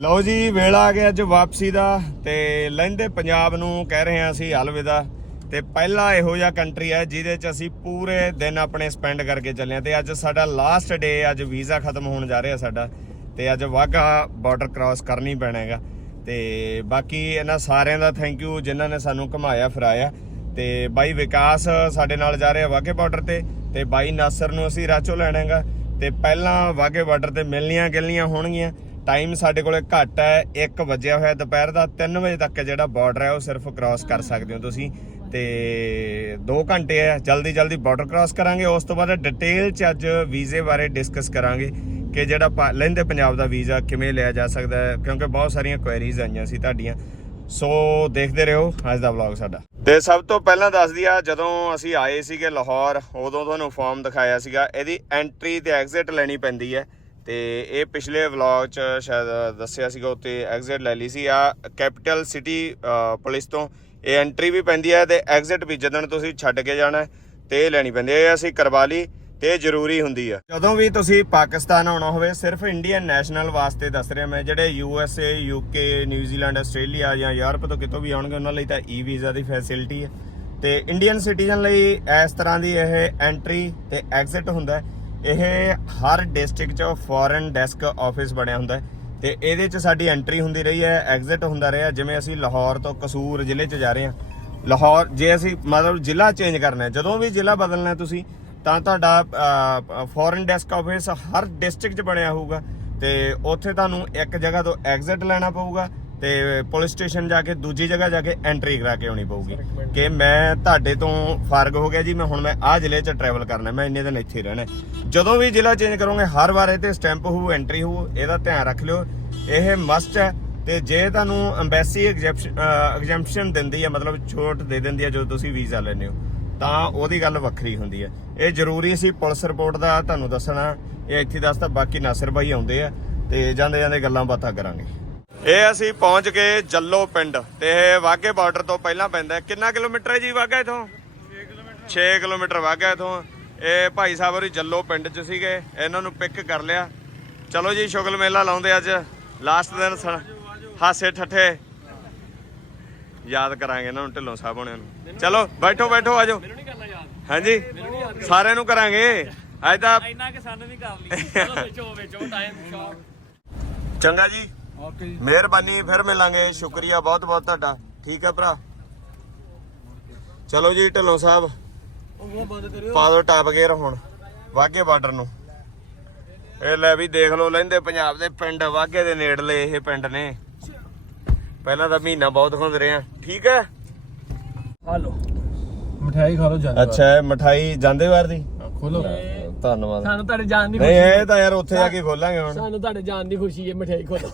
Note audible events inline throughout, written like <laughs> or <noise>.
ਲਓ ਜੀ, ਵੇਲਾ ਆ ਗਿਆ ਅੱਜ ਵਾਪਸੀ ਦਾ ਤੇ ਲਹਿੰਦੇ ਪੰਜਾਬ ਨੂੰ ਕਹਿ ਰਹੇ ਹਾਂ ਅਸੀਂ ਅਲਵਿਦਾ ਤੇ ਪਹਿਲਾ ਇਹੋ ਜਿਹਾ ਕੰਟਰੀ ਹੈ ਜਿਹਦੇ 'ਚ ਅਸੀਂ ਪੂਰੇ ਦਿਨ ਆਪਣੇ ਸਪੈਂਡ ਕਰਕੇ ਚੱਲੇ ਹਾਂ ਤੇ ਅੱਜ ਸਾਡਾ ਲਾਸਟ ਡੇ ਅੱਜ ਵੀਜ਼ਾ ਖਤਮ ਹੋਣ ਜਾ ਰਿਹਾ ਸਾਡਾ ਤੇ ਅੱਜ ਵਾਘਾ ਬਾਰਡਰ ਕ੍ਰਾਸ ਕਰਨੀ ਪੈਣਾ ਹੈਗਾ ਤੇ ਬਾਕੀ ਇਹਨਾਂ ਸਾਰਿਆਂ ਦਾ ਥੈਂਕ ਯੂ ਜਿਨ੍ਹਾਂ ਨੇ ਸਾਨੂੰ ਘੁਮਾਇਆ, ਫਿਰਾਇਆ। ਤੇ ਬਾਈ ਵਿਕਾਸ ਸਾਡੇ ਨਾਲ ਜਾ ਰਿਹਾ ਵਾਘੇ ਬਾਰਡਰ ਤੇ ਤੇ ਬਾਈ ਨਾਸਰ ਨੂੰ ਅਸੀਂ ਰਾਚੋ ਲੈਣਾ ਹੈਗਾ ਤੇ ਪਹਿਲਾਂ ਵਾਘੇ ਬਾਰਡਰ ਤੇ ਮਿਲਣੀਆਂ ਗਿਲਣੀਆਂ ਹੋਣਗੀਆਂ। ਟਾਈਮ ਸਾਡੇ ਕੋਲੇ ਘੱਟ ਹੈ 1 ਵਜਿਆ ਹੋਇਆ ਦੁਪਹਿਰ ਦਾ 3 ਵਜੇ ਤੱਕ ਜਿਹੜਾ ਬਾਰਡਰ ਹੈ, ਉਹ ਸਿਰਫ ਕ੍ਰਾਸ ਕਰ ਸਕਦੇ ਹੋ ਤੁਸੀਂ। ਤੇ 2 ਘੰਟੇ ਹੈ, ਜਲਦੀ ਜਲਦੀ ਬਾਰਡਰ ਕ੍ਰਾਸ ਕਰਾਂਗੇ। ਉਸ ਤੋਂ ਬਾਅਦ ਡਿਟੇਲ ਚ ਅੱਜ ਵੀਜ਼ੇ ਬਾਰੇ ਡਿਸਕਸ ਕਰਾਂਗੇ ਕਿ ਜਿਹੜਾ ਪਾ- ਲਹਿੰਦੇ ਪੰਜਾਬ ਦਾ ਵੀਜ਼ਾ ਕਿਵੇਂ ਲਿਆ ਜਾ ਸਕਦਾ ਹੈ, ਕਿਉਂਕਿ ਬਹੁਤ ਸਾਰੀਆਂ ਕੁਐਰੀਜ਼ ਆਈਆਂ ਸੀ ਤੁਹਾਡੀਆਂ। ਸੋ ਦੇਖਦੇ ਰਹੋ, ਅੱਜ ਦਾ ਵਲੌਗ ਸਾਡਾ। ਤੇ ਸਭ ਤੋਂ ਪਹਿਲਾਂ ਦੱਸ ਦਿਆ ਜਦੋਂ ਅਸੀਂ ਆਏ ਸੀਗੇ ਲਾਹੌਰ, ਉਦੋਂ ਤੁਹਾਨੂੰ ਫਾਰਮ ਦਿਖਾਇਆ ਸੀਗਾ, ਇਹਦੀ ਐਂਟਰੀ ਤੇ ਐਗਜ਼ਿਟ ਲੈਣੀ ਪੈਂਦੀ ਹੈ। ਤੇ ਇਹ ਪਿਛਲੇ ਵਲੌਗ 'ਚ ਸ਼ਾਇਦ ਦੱਸਿਆ ਸੀਗਾ, ਉੱਤੇ ਐਗਜ਼ਿਟ ਲੈ ਲਈ ਸੀ। ਆ ਕੈਪੀਟਲ ਸਿਟੀ ਪੁਲਿਸ ਤੋਂ ਇਹ ਐਂਟਰੀ ਵੀ ਪੈਂਦੀ ਹੈ ਤੇ ਐਗਜ਼ਿਟ ਵੀ ਜਦੋਂ ਤੁਸੀਂ ਛੱਡ ਕੇ ਜਾਣਾ ਹੈ ਤੇ ਇਹ ਲੈਣੀ ਪੈਂਦੀ ਹੈ ਇਹ ਅਸੀਂ ਕਰਵਾ ਲਈ ਤੇ ਇਹ ਜ਼ਰੂਰੀ ਹੁੰਦੀ ਆ। ਜਦੋਂ ਵੀ ਤੁਸੀਂ ਪਾਕਿਸਤਾਨ ਆਉਣਾ ਹੋਵੇ, ਸਿਰਫ ਇੰਡੀਅਨ ਨੈਸ਼ਨਲ ਵਾਸਤੇ ਦੱਸ ਰਿਹਾ ਮੈਂ, ਜਿਹੜੇ U S A U K New Zealand Australia ਜਾਂ ਯੂਰਪ ਤੋਂ ਕਿਤੋਂ ਵੀ ਆਉਣਗੇ, ਉਹਨਾਂ ਲਈ ਤਾਂ ਈ ਵੀਜ਼ਾ ਦੀ ਫੈਸਿਲਿਟੀ ਹੈ ਤੇ ਇੰਡੀਅਨ ਸਿਟੀਜ਼ਨ ਲਈ ਇਸ ਤਰ੍ਹਾਂ ਦੀ ਇਹ ਐਂਟਰੀ ਤੇ ਐਗਜ਼ਿਟ ਹੁੰਦਾ। ਹੈ। ਇਹ ਹਰ ਡਿਸਟ੍ਰਿਕਟ 'ਚ ਫੋਰਨ ਡੈਸਕ ਆਫਿਸ ਬਣਿਆ ਹੁੰਦਾ ਹੈ ਤੇ ਇਹਦੇ 'ਚ ਸਾਡੀ ਐਂਟਰੀ ਹੁੰਦੀ ਰਹੀ ਹੈ ਐਗਜ਼ਿਟ ਹੁੰਦਾ ਰਿਹਾ, ਜਿਵੇਂ ਅਸੀਂ ਲਾਹੌਰ ਤੋਂ ਕਸੂਰ ਜ਼ਿਲ੍ਹੇ 'ਚ ਜਾ ਰਹੇ ਹਾਂ। ਲਾਹੌਰ, ਜੇ ਅਸੀਂ ਮਤਲਬ ਜ਼ਿਲ੍ਹਾ ਚੇਂਜ ਕਰਨਾ ਹੈ, ਜਦੋਂ ਵੀ ਜ਼ਿਲ੍ਹਾ ਬਦਲਣਾ ਤੁਸੀਂ, ਤਾਂ ਤੁਹਾਡਾ ਫੋਰਨ ਡੈਸਕ ਆਫਿਸ ਹਰ ਡਿਸਟ੍ਰਿਕਟ 'ਚ ਬਣਿਆ ਹੋਊਗਾ ਤੇ ਉੱਥੇ ਤੁਹਾਨੂੰ ਇੱਕ ਜਗ੍ਹਾ ਤੋਂ ਐਗਜ਼ਿਟ ਲੈਣਾ ਪਊਗਾ। ਤੇ ਪੁਲਿਸ ਸਟੇਸ਼ਨ ਜਾ ਕੇ ਦੂਜੀ ਜਗ੍ਹਾ ਜਾ ਕੇ ਐਂਟਰੀ ਕਰਾ ਕੇ ਆਉਣੀ ਪਊਗੀ। ਕਿ ਮੈਂ ਤੁਹਾਡੇ ਤੋਂ ਫ਼ਰਕ ਹੋ ਗਿਆ ਜੀ ਮੈਂ ਹੁਣ ਮੈਂ ਆਹ ਜ਼ਿਲ੍ਹੇ 'ਚ ਟਰੈਵਲ ਕਰਨਾ ਮੈਂ ਇੰਨੇ ਦਿਨ ਇੱਥੇ ਰਹਿਣਾ। ਜਦੋਂ ਵੀ ਜ਼ਿਲ੍ਹਾ ਚੇਂਜ ਕਰੋਗੇ ਹਰ ਵਾਰ ਇਹ ਤੇ ਸਟੈਂਪ ਹੋਊ ਐਂਟਰੀ ਹੋਊ ਇਹਦਾ ਧਿਆਨ ਰੱਖ ਲਿਓ। ਇਹ ਮਸਟ ਹੈ ਤੇ ਜੇ ਤੁਹਾਨੂੰ ਐਮਬੈਸੀ ਐਗਜ਼ੈਂਪਸ਼ਨ ਦਿੰਦੀ ਹੈ ਮਤਲਬ ਛੋਟ ਦੇ ਦਿੰਦੀ ਹੈ ਜਦੋਂ ਤੁਸੀਂ ਵੀਜ਼ਾ ਲੈਂਦੇ ਹੋ ਤਾਂ ਉਹਦੀ ਗੱਲ ਵੱਖਰੀ ਹੁੰਦੀ ਹੈ। ਇਹ ਜ਼ਰੂਰੀ ਸੀ ਪੁਲਿਸ ਰਿਪੋਰਟ ਦਾ ਤੁਹਾਨੂੰ ਦੱਸਣਾ। ਇਹ ਇੱਥੇ ਦੱਸਦਾ ਬਾਕੀ ਨਾਸਰ ਭਾਈ ਆਉਂਦੇ ਆ ਤੇ ਜਾਂਦੇ ਜਾਂਦੇ ਗੱਲਾਂ ਬਾਤਾਂ ਕਰਾਂਗੇ। ਇਹ ਅਸੀਂ ਪਹੁੰਚ ਗਏ ਜੱਲੋ ਪਿੰਡ ਤੇ ਇਹ ਵਾਗੇ ਬਾਰਡਰ ਤੋਂ ਪਹਿਲਾਂ ਪੈਂਦਾ। ਕਿੰਨਾ ਕਿਲੋਮੀਟਰ ਹੈ ਜੀ ਵਾਗਾ ਇਥੋਂ? 6 ਕਿਲੋਮੀਟਰ 6 ਕਿਲੋਮੀਟਰ ਵਾਗਾ ਇਥੋਂ। ਇਹ ਭਾਈ ਸਾਹਿਬ ਹੋਰੀ ਜੱਲੋ ਪਿੰਡ 'ਚ ਸੀਗੇ ਇਹਨਾਂ ਨੂੰ ਪਿਕ ਕਰ ਲਿਆ। ਚਲੋ ਜੀ ਸ਼ੁਗਲ ਮੇਲਾ ਲਾਉਂਦੇ ਅੱਜ। ਲਾਸਟ ਦਿਨ ਹਾਸੇ ਠੱਠੇ। ਯਾਦ ਕਰਾਂਗੇ ਇਹਨਾਂ ਨੂੰ ਢਿੱਲੋਂ ਸਾਹਿਬ ਹੋਣਿਆਂ ਨੂੰ। ਚਲੋ ਬੈਠੋ ਬੈਠੋ ਆਜੋ ਮੈਨੂੰ ਨਹੀਂ ਕਰਨਾ ਯਾਦ ਹਾਂਜੀ? ਸਾਰਿਆਂ ਨੂੰ ਕਰਾਂਗੇ। ਅੱਜ ਤਾਂ ਇੰਨਾ ਕਿ ਸਾਨੂੰ ਵੀ ਕਰ ਲਈ ਚਲੋ ਵਿੱਚੋਂ ਵਿੱਚੋਂ ਟਾਈਮ ਚੰਗਾ ਜੀ। ਮਿਹਰਬਾਨੀ ਫਿਰ ਮਿਲਾਂਗੇ। ਸ਼ੁਕਰੀਆ ਬਹੁਤ ਬਹੁਤ ਤੁਹਾਡਾ। ਠੀਕ ਹੈ ਭਰਾ? ਚਲੋ ਜੀ ਢਿੱਲੋਂ ਸਾਹਿਬ। ਪਾ ਦੋ ਟਾਪ ਗੇਅਰ ਹੁਣ। ਵਾਗੇ ਬਾਰਡਰ ਨੂੰ। ਇਹ ਲੈ ਵੀ ਦੇਖ ਲਓ ਲੈਂਦੇ ਪੰਜਾਬ ਦੇ ਪਿੰਡ ਵਾਗੇ ਦੇ ਨੇੜਲੇ ਇਹ ਪਿੰਡ ਨੇ। ਪਹਿਲਾਂ ਤਾਂ ਮਹੀਨਾ ਬਹੁਤ ਹੁੰਦੇ ਰਹੇ। ਆ ਠੀਕ ਹੈ? ਹਾਲੋ ਮਠਿਆਈ ਖਾ ਲਓ ਜਾਂਦੇ ਅੱਛਾ ਮਠਾਈ ਜਾਂਦੇ ਵਾਰ ਦੀ? ਖੋਲੋ। ਧੰਨਵਾਦ। ਸਾਨੂੰ ਤੁਹਾਡੇ ਜਾਣ ਦੀ ਨਹੀਂ ਖੁਸ਼ੀ ਇਹ ਤਾਂ ਯਾਰ ਉੱਥੇ ਜਾ ਕੇ ਖੋਲਾਂਗੇ ਹੁਣ। ਸਾਨੂੰ ਤੁਹਾਡੇ ਜਾਣ ਦੀ ਖੁਸ਼ੀ ਹੈ ਮਠਿਆਈ ਖੋਲੋ।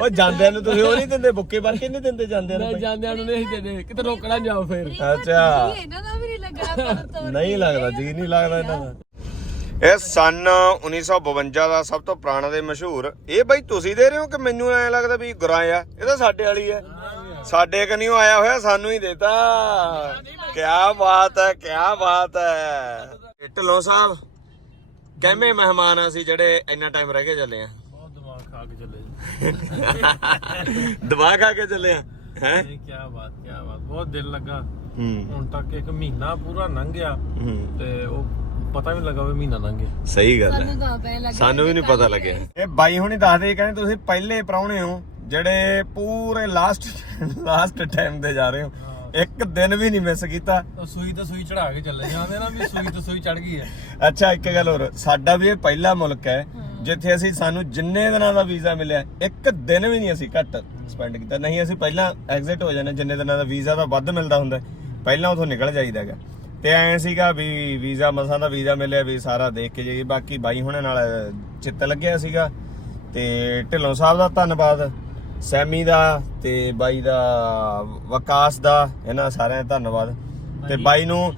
ਉਹ ਜਾਂਦਿਆਂ ਨੂੰ ਤੁਸੀਂ ਉਹ ਨਹੀਂ ਦਿੰਦੇ ਬੁੱਕੇ ਭਰ ਕੇ ਨਹੀਂ ਦਿੰਦੇ ਜਾਂਦਿਆਂ ਨੂੰ ਨਹੀਂ ਜਾਂਦਿਆਂ ਨੂੰ ਨਹੀਂ ਦੇ ਦੇ ਕਿਤੇ ਰੋਕਣਾ ਜਾਓ ਫਿਰ। ਅੱਛਾ। ਇਹਨਾਂ ਦਾ ਵੀ ਨਹੀਂ ਲੱਗਦਾ ਜੀ ਨਹੀਂ ਲੱਗਦਾ ਇਹਨਾਂ ਦਾ। ਇਹ ਸਨ 1952 ਦਾ ਸਭ ਤੋਂ ਪੁਰਾਣਾ ਤੇ ਮਸ਼ਹੂਰ। ਇਹ ਬਾਈ ਤੁਸੀਂ ਦੇ ਰਹੇ ਹੋ ਕਿ ਮੈਨੂੰ ਐ ਲੱਗਦਾ ਵੀ ਗੁਰਾਂ ਆ? ਇਹ ਤਾਂ ਸਾਡੇ ਵਾਲੀ ਹੈ। ਸਾਡੇ ਕਨੀਓ ਆਇਆ ਹੋਇਆ ਸਾਨੂੰ ਹੀ ਦੇਤਾ। ਕੀ ਬਾਤ ਹੈ ਕੀ ਬਾਤ ਹੈ। ਢਿੱਲੋਂ ਸਾਹਿਬ। ਕਿਵੇਂ ਮਹਿਮਾਨ ਅਸੀਂ ਜਿਹੜੇ ਇੰਨਾ ਟਾਈਮ ਰਹਿ ਕੇ ਚੱਲੇ ਆ? ਬਹੁਤ ਦਿਮਾਗ ਖਾ ਕੇ ਚੱਲੇ ਦਵਾ ਖਾ ਕੇ ਚੱਲੇ ਆ ਹੈ? ਕੀ ਬਾਤ ਕੀ ਬਾਤ। ਬਹੁਤ ਦਿਲ ਲੱਗਾ। ਹੂੰ। ਹੁਣ ਤੱਕ ਇੱਕ ਮਹੀਨਾ ਪੂਰਾ ਲੰਘ ਗਿਆ ਹੂੰ। ਤੇ ਉਹ ਪਤਾ ਵੀ ਲੱਗਾ ਵੀ ਮਹੀਨਾ ਲੰਘ ਗਿਆ ਸਹੀ ਗੱਲ ਹੈ। ਸਾਨੂੰ ਵੀ ਨਹੀਂ ਪਤਾ ਲੱਗਿਆ। ਇਹ ਬਾਈ ਹੁਣੀ ਦੱਸਦੇ ਕਹਿੰਦੇ ਤੁਸੀਂ ਪਹਿਲੇ ਪ੍ਰਾਹੁਣੇ ਹੋ ਜਿਹੜੇ ਪੂਰੇ ਲਾਸਟ ਲਾਸਟ ਟਾਈਮ ਤੇ ਜਾ ਰਹੇ ਹੋ। ਇੱਕ ਦਿਨ ਵੀ ਨਹੀਂ ਮਿਸ ਕੀਤਾ। ਉਹ ਸੂਈ ਤੇ ਸੂਈ ਚੜਾ ਕੇ ਚੱਲੇ ਜਾਂਦੇ ਨਾ ਵੀ ਸੂਈ ਤੇ ਸੂਈ ਚੜ ਗਈ ਹੈ। ਅੱਛਾ ਇੱਕ ਗੱਲ ਹੋਰ। ਸਾਡਾ ਵੀ ਇਹ ਪਹਿਲਾ ਮੁਲਕ ਹੈ ਜਿੱਥੇ ਅਸੀਂ ਸਾਨੂੰ ਜਿੰਨੇ ਦਿਨਾਂ ਦਾ ਵੀਜ਼ਾ ਮਿਲਿਆ ਇੱਕ ਦਿਨ ਵੀ ਨਹੀਂ ਅਸੀਂ ਘੱਟ ਸਪੈਂਡ ਕੀਤਾ। ਨਹੀਂ ਅਸੀਂ ਪਹਿਲਾਂ ਐਗਜ਼ਿਟ ਹੋ ਜਾਂਦੇ ਜਿੰਨੇ ਦਿਨਾਂ ਦਾ ਵੀਜ਼ਾ ਦਾ ਵੱਧ ਮਿਲਦਾ ਹੁੰਦਾ ਪਹਿਲਾਂ ਉਥੋਂ ਨਿਕਲ ਜਾਈਦਾ ਹੈਗਾ। ਤੇ ਐਂ ਸੀਗਾ ਵੀ ਵੀਜ਼ਾ ਮਸਾਂ ਦਾ ਵੀਜ਼ਾ ਮਿਲਿਆ ਵੀ ਸਾਰਾ ਦੇਖ ਕੇ ਜਾਈਏ। ਬਾਕੀ ਬਾਈ ਹੁਣੇ ਨਾਲ ਚਿੱਤ ਲੱਗਿਆ ਸੀਗਾ। ਤੇ ਢਿੱਲੋਂ ਸਾਹਿਬ ਦਾ ਧੰਨਵਾਦ। ਸੈਮੀ ਦਾ ਤੇ ਬਾਈ ਦਾ ਵਿਕਾਸ ਦਾ ਇਹਨਾਂ ਸਾਰਿਆਂ ਦਾ ਧੰਨਵਾਦ। ਤੇ ਬਾਈ ਨੂੰ